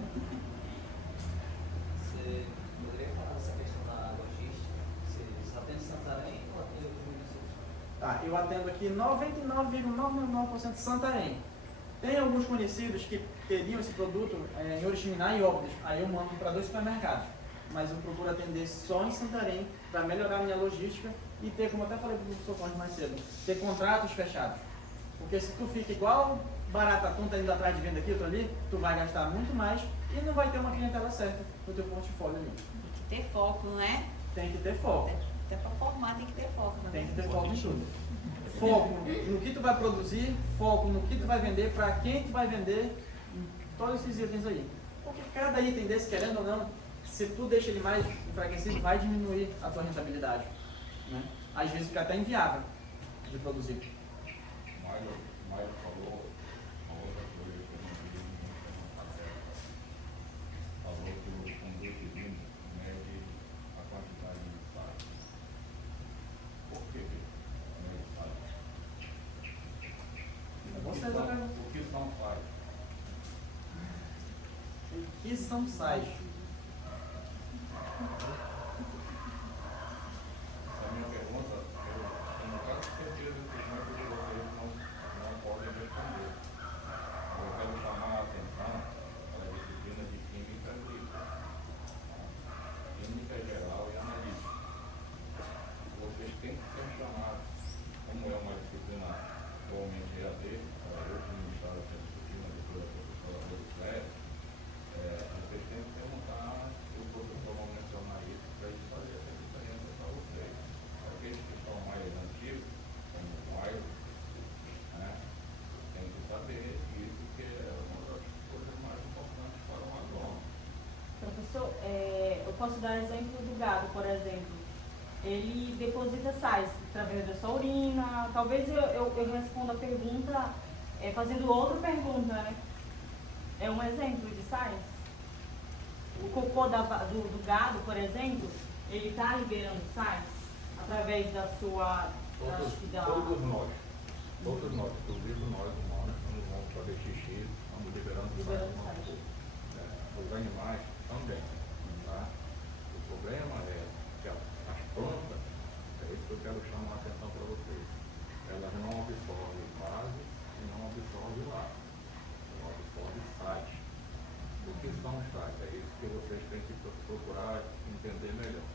Você poderia falar dessa questão da logística? Você só atende Santarém ou atende os municípios? Tá, eu atendo aqui 99,999% Santarém. Tem alguns municípios que teriam esse produto em Oriximiná e Óbidos. Aí eu mando para 2 supermercados. Mas eu procuro atender só em Santarém para melhorar a minha logística e ter, como eu até falei para o professor Conde mais cedo, ter contratos fechados. Porque se tu fica igual barata tonta indo atrás de venda aqui, outro ali, tu vai gastar muito mais e não vai ter uma clientela certa no teu portfólio ali. Tem que ter foco, né? Tem que ter foco. Até para formar tem que ter foco. Né? Tem que ter foco em tudo. Foco no que tu vai produzir, foco no que tu vai vender, para quem tu vai vender, todos esses itens aí. Porque cada item desse, querendo ou não, se tu deixa ele mais enfraquecido, vai diminuir a tua rentabilidade. Né? Às vezes fica até inviável de produzir. Mário falou uma outra coisa que eu não vi no papel. Falou que o conduto divino mede a quantidade de sal. Por que mede sal? Você vai- O que são sais? O que são sais? A minha pergunta, eu não quero certeza que muitos de vocês não podem responder. Eu quero chamar a atenção para a disciplina de Química Agrícola. Química geral e analítica. Vocês têm que ser chamados, como é uma disciplina atualmente EAD, eu que ministrava essa disciplina depois da professora Rosicléia, vocês têm que perguntar se o professor vai mencionar isso para eles fazerem essa diferença para vocês. Aqueles que são mais antigos, como o Maio, né, tem que saber isso, que é uma das coisas mais importantes para um agrônomo. Professor, eu posso dar exemplo do gado, por exemplo. Ele deposita sais através da sua urina. Talvez eu responda a pergunta fazendo outra pergunta, né? É um exemplo de sais? O cocô do gado, por exemplo, ele está liberando sais através da sua... acho que da... Todos nós, inclusive nós humanos, quando vamos fazer xixi, estamos liberando Liberando sais no sais. corpo. Os animais também. Tá? O problema é que as plantas, é isso que eu quero chamar a atenção para vocês, elas não absorvem base e não absorvem lá. Não absorvem sais. O que são os sais? É isso que vocês têm que procurar entender melhor.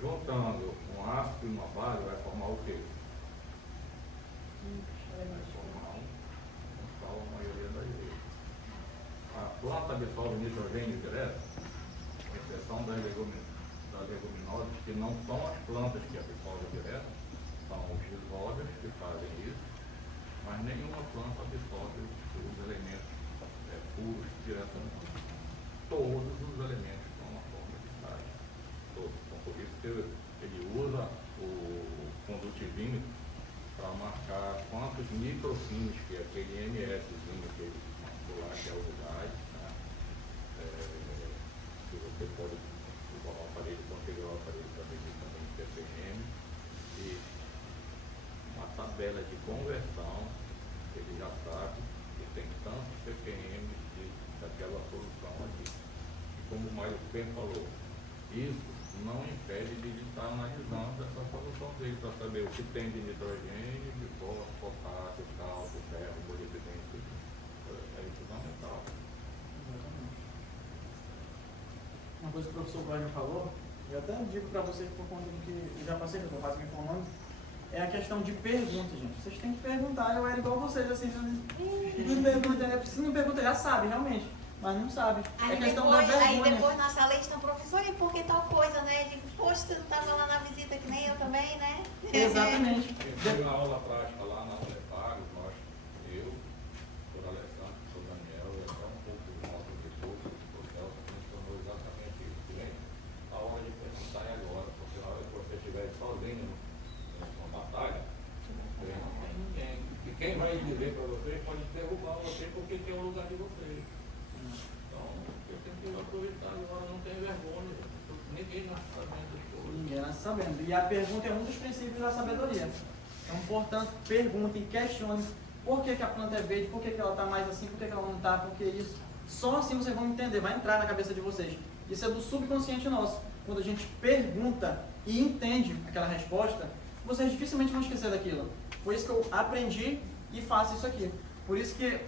Juntando um ácido e uma base vai formar o quê? Vai formar um sal a maioria das vezes. A planta absorve nitrogênio direto, com exceção das leguminosas, que não são as plantas que absorvem direto, são os rizóbios que fazem isso, mas nenhuma planta absorve os elementos puros diretamente. Todos os elementos são uma forma de sais. Todos. Então, por isso que ele usa o condutivíneo para marcar quantos microfilmes, que é aquele MSzinho que ele mandou lá, que é o gás, né? Que você pode usar o aparelho, configurar o aparelho para medir também o ppm, e uma tabela de conversão, ele já sabe que tem tantos ppm daquela solução ali. E como o Mário bem falou, isso não impede de ele estar analisando essa solução dele para saber o que tem de nitrogênio, de fósforo, potássio, cálcio, ferro, molibdênio. É fundamental. Uma coisa que o professor Wagner falou eu até digo para vocês por conta do que eu já passei, que eu estou quase me formando, é a questão de pergunta, gente. Vocês têm que perguntar, eu era igual vocês, assim, não pergunta, é preciso não pergunta, já sabe, realmente, mas não sabe. Aí É questão depois, da vergonha. aí depois na sala eles estão, professor, e por que tal coisa, né? Eu digo, poxa, você não estava lá na visita que nem eu também, né? Exatamente. Teve uma aula prática lá na Ulepagos, nós, eu, o Alessandro, o Sr. Daniel, e até um pouco do nosso diretor, o Celso, que nos tornou exatamente isso. Bem, a hora de perguntar é agora, porque na hora que você estiver sozinho numa batalha, e quem vai dizer para você pode derrubar você porque tem o lugar de vocês. Então, eu tenho que aproveitar agora, não tem vergonha, ninguém nasce sabendo das coisas. Ninguém nasce sabendo. E a pergunta é um dos princípios da sabedoria. Então, portanto, perguntem, questionem por que a planta é verde, por que ela está mais assim, por que ela não está, por que isso. Só assim vocês vão entender, vai entrar na cabeça de vocês. Isso é do subconsciente nosso. Quando a gente pergunta e entende aquela resposta, vocês dificilmente vão esquecer daquilo. Foi isso que eu aprendi e faço isso aqui. Por isso que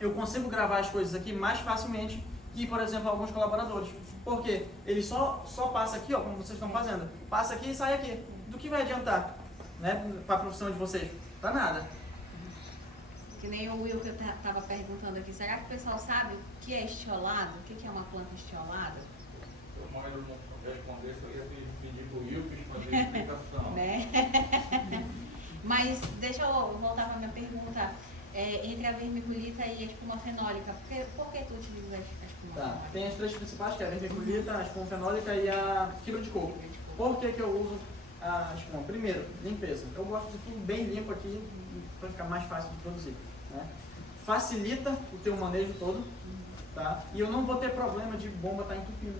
eu consigo gravar as coisas aqui mais facilmente que, por exemplo, alguns colaboradores. Porque ele só passa aqui, ó, como vocês estão fazendo. Passa aqui e sai aqui. Do que vai adiantar, né, para a profissão de vocês? Pra nada. Que nem o Will que eu estava perguntando aqui, será que o pessoal sabe o que é estiolado? O que é uma planta estiolada? Se o Mário não respondesse, eu ia pedir para o Wilkes fazer a explicação. Né? Mas deixa eu voltar para a minha pergunta. Entre a vermiculita e a espuma fenólica, por que tu utiliza a espuma Tá. fenólica? Tem as três principais, que é a vermiculita, a espuma fenólica e a fibra de coco. Por que eu uso a espuma? Primeiro, limpeza. Eu gosto de tudo bem limpo aqui, para ficar mais fácil de produzir. Né? Facilita o teu manejo todo, tá? E eu não vou ter problema de bomba estar entupindo.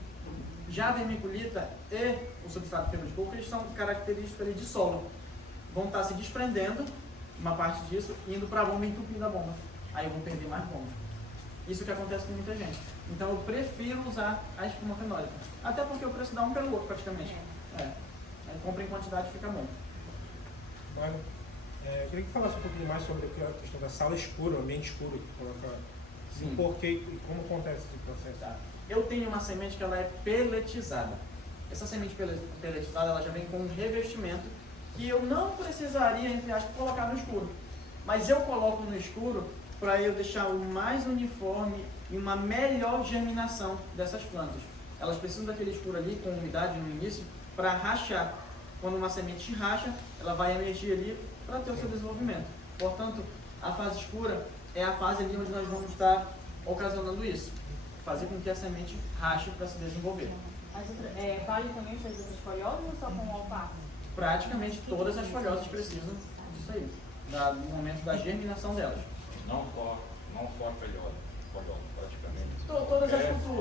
Já a vermiculita e o substrato fibra de coco, eles são característicos ali de solo. Vão estar se desprendendo, uma parte disso, indo para a bomba e entupindo a bomba. Aí eu vou perder mais bomba. Isso que acontece com muita gente. Então eu prefiro usar a espuma fenólica. Até porque o preço dá um pelo outro praticamente. Aí compra em quantidade e fica bom. Olha, eu queria que falasse um pouquinho mais sobre a questão da sala escura, o ambiente escuro que coloca. Sim. Por que e como acontece esse processo? Tá. Eu tenho uma semente que ela é peletizada. Essa semente peletizada ela já vem com um revestimento que eu não precisaria, entre aspas, colocar no escuro. Mas eu coloco no escuro para eu deixar o mais uniforme e uma melhor germinação dessas plantas. Elas precisam daquele escuro ali, com umidade no início, para rachar. Quando uma semente racha, ela vai emergir ali para ter o seu desenvolvimento. Portanto, a fase escura é a fase ali onde nós vamos estar ocasionando isso. Fazer com que a semente rache para se desenvolver. Vale também para as outras folhosas ou só com o alface? Praticamente todas as folhosas precisam disso aí, no momento da germinação delas. Não só folhosa, praticamente. Todas as culturas.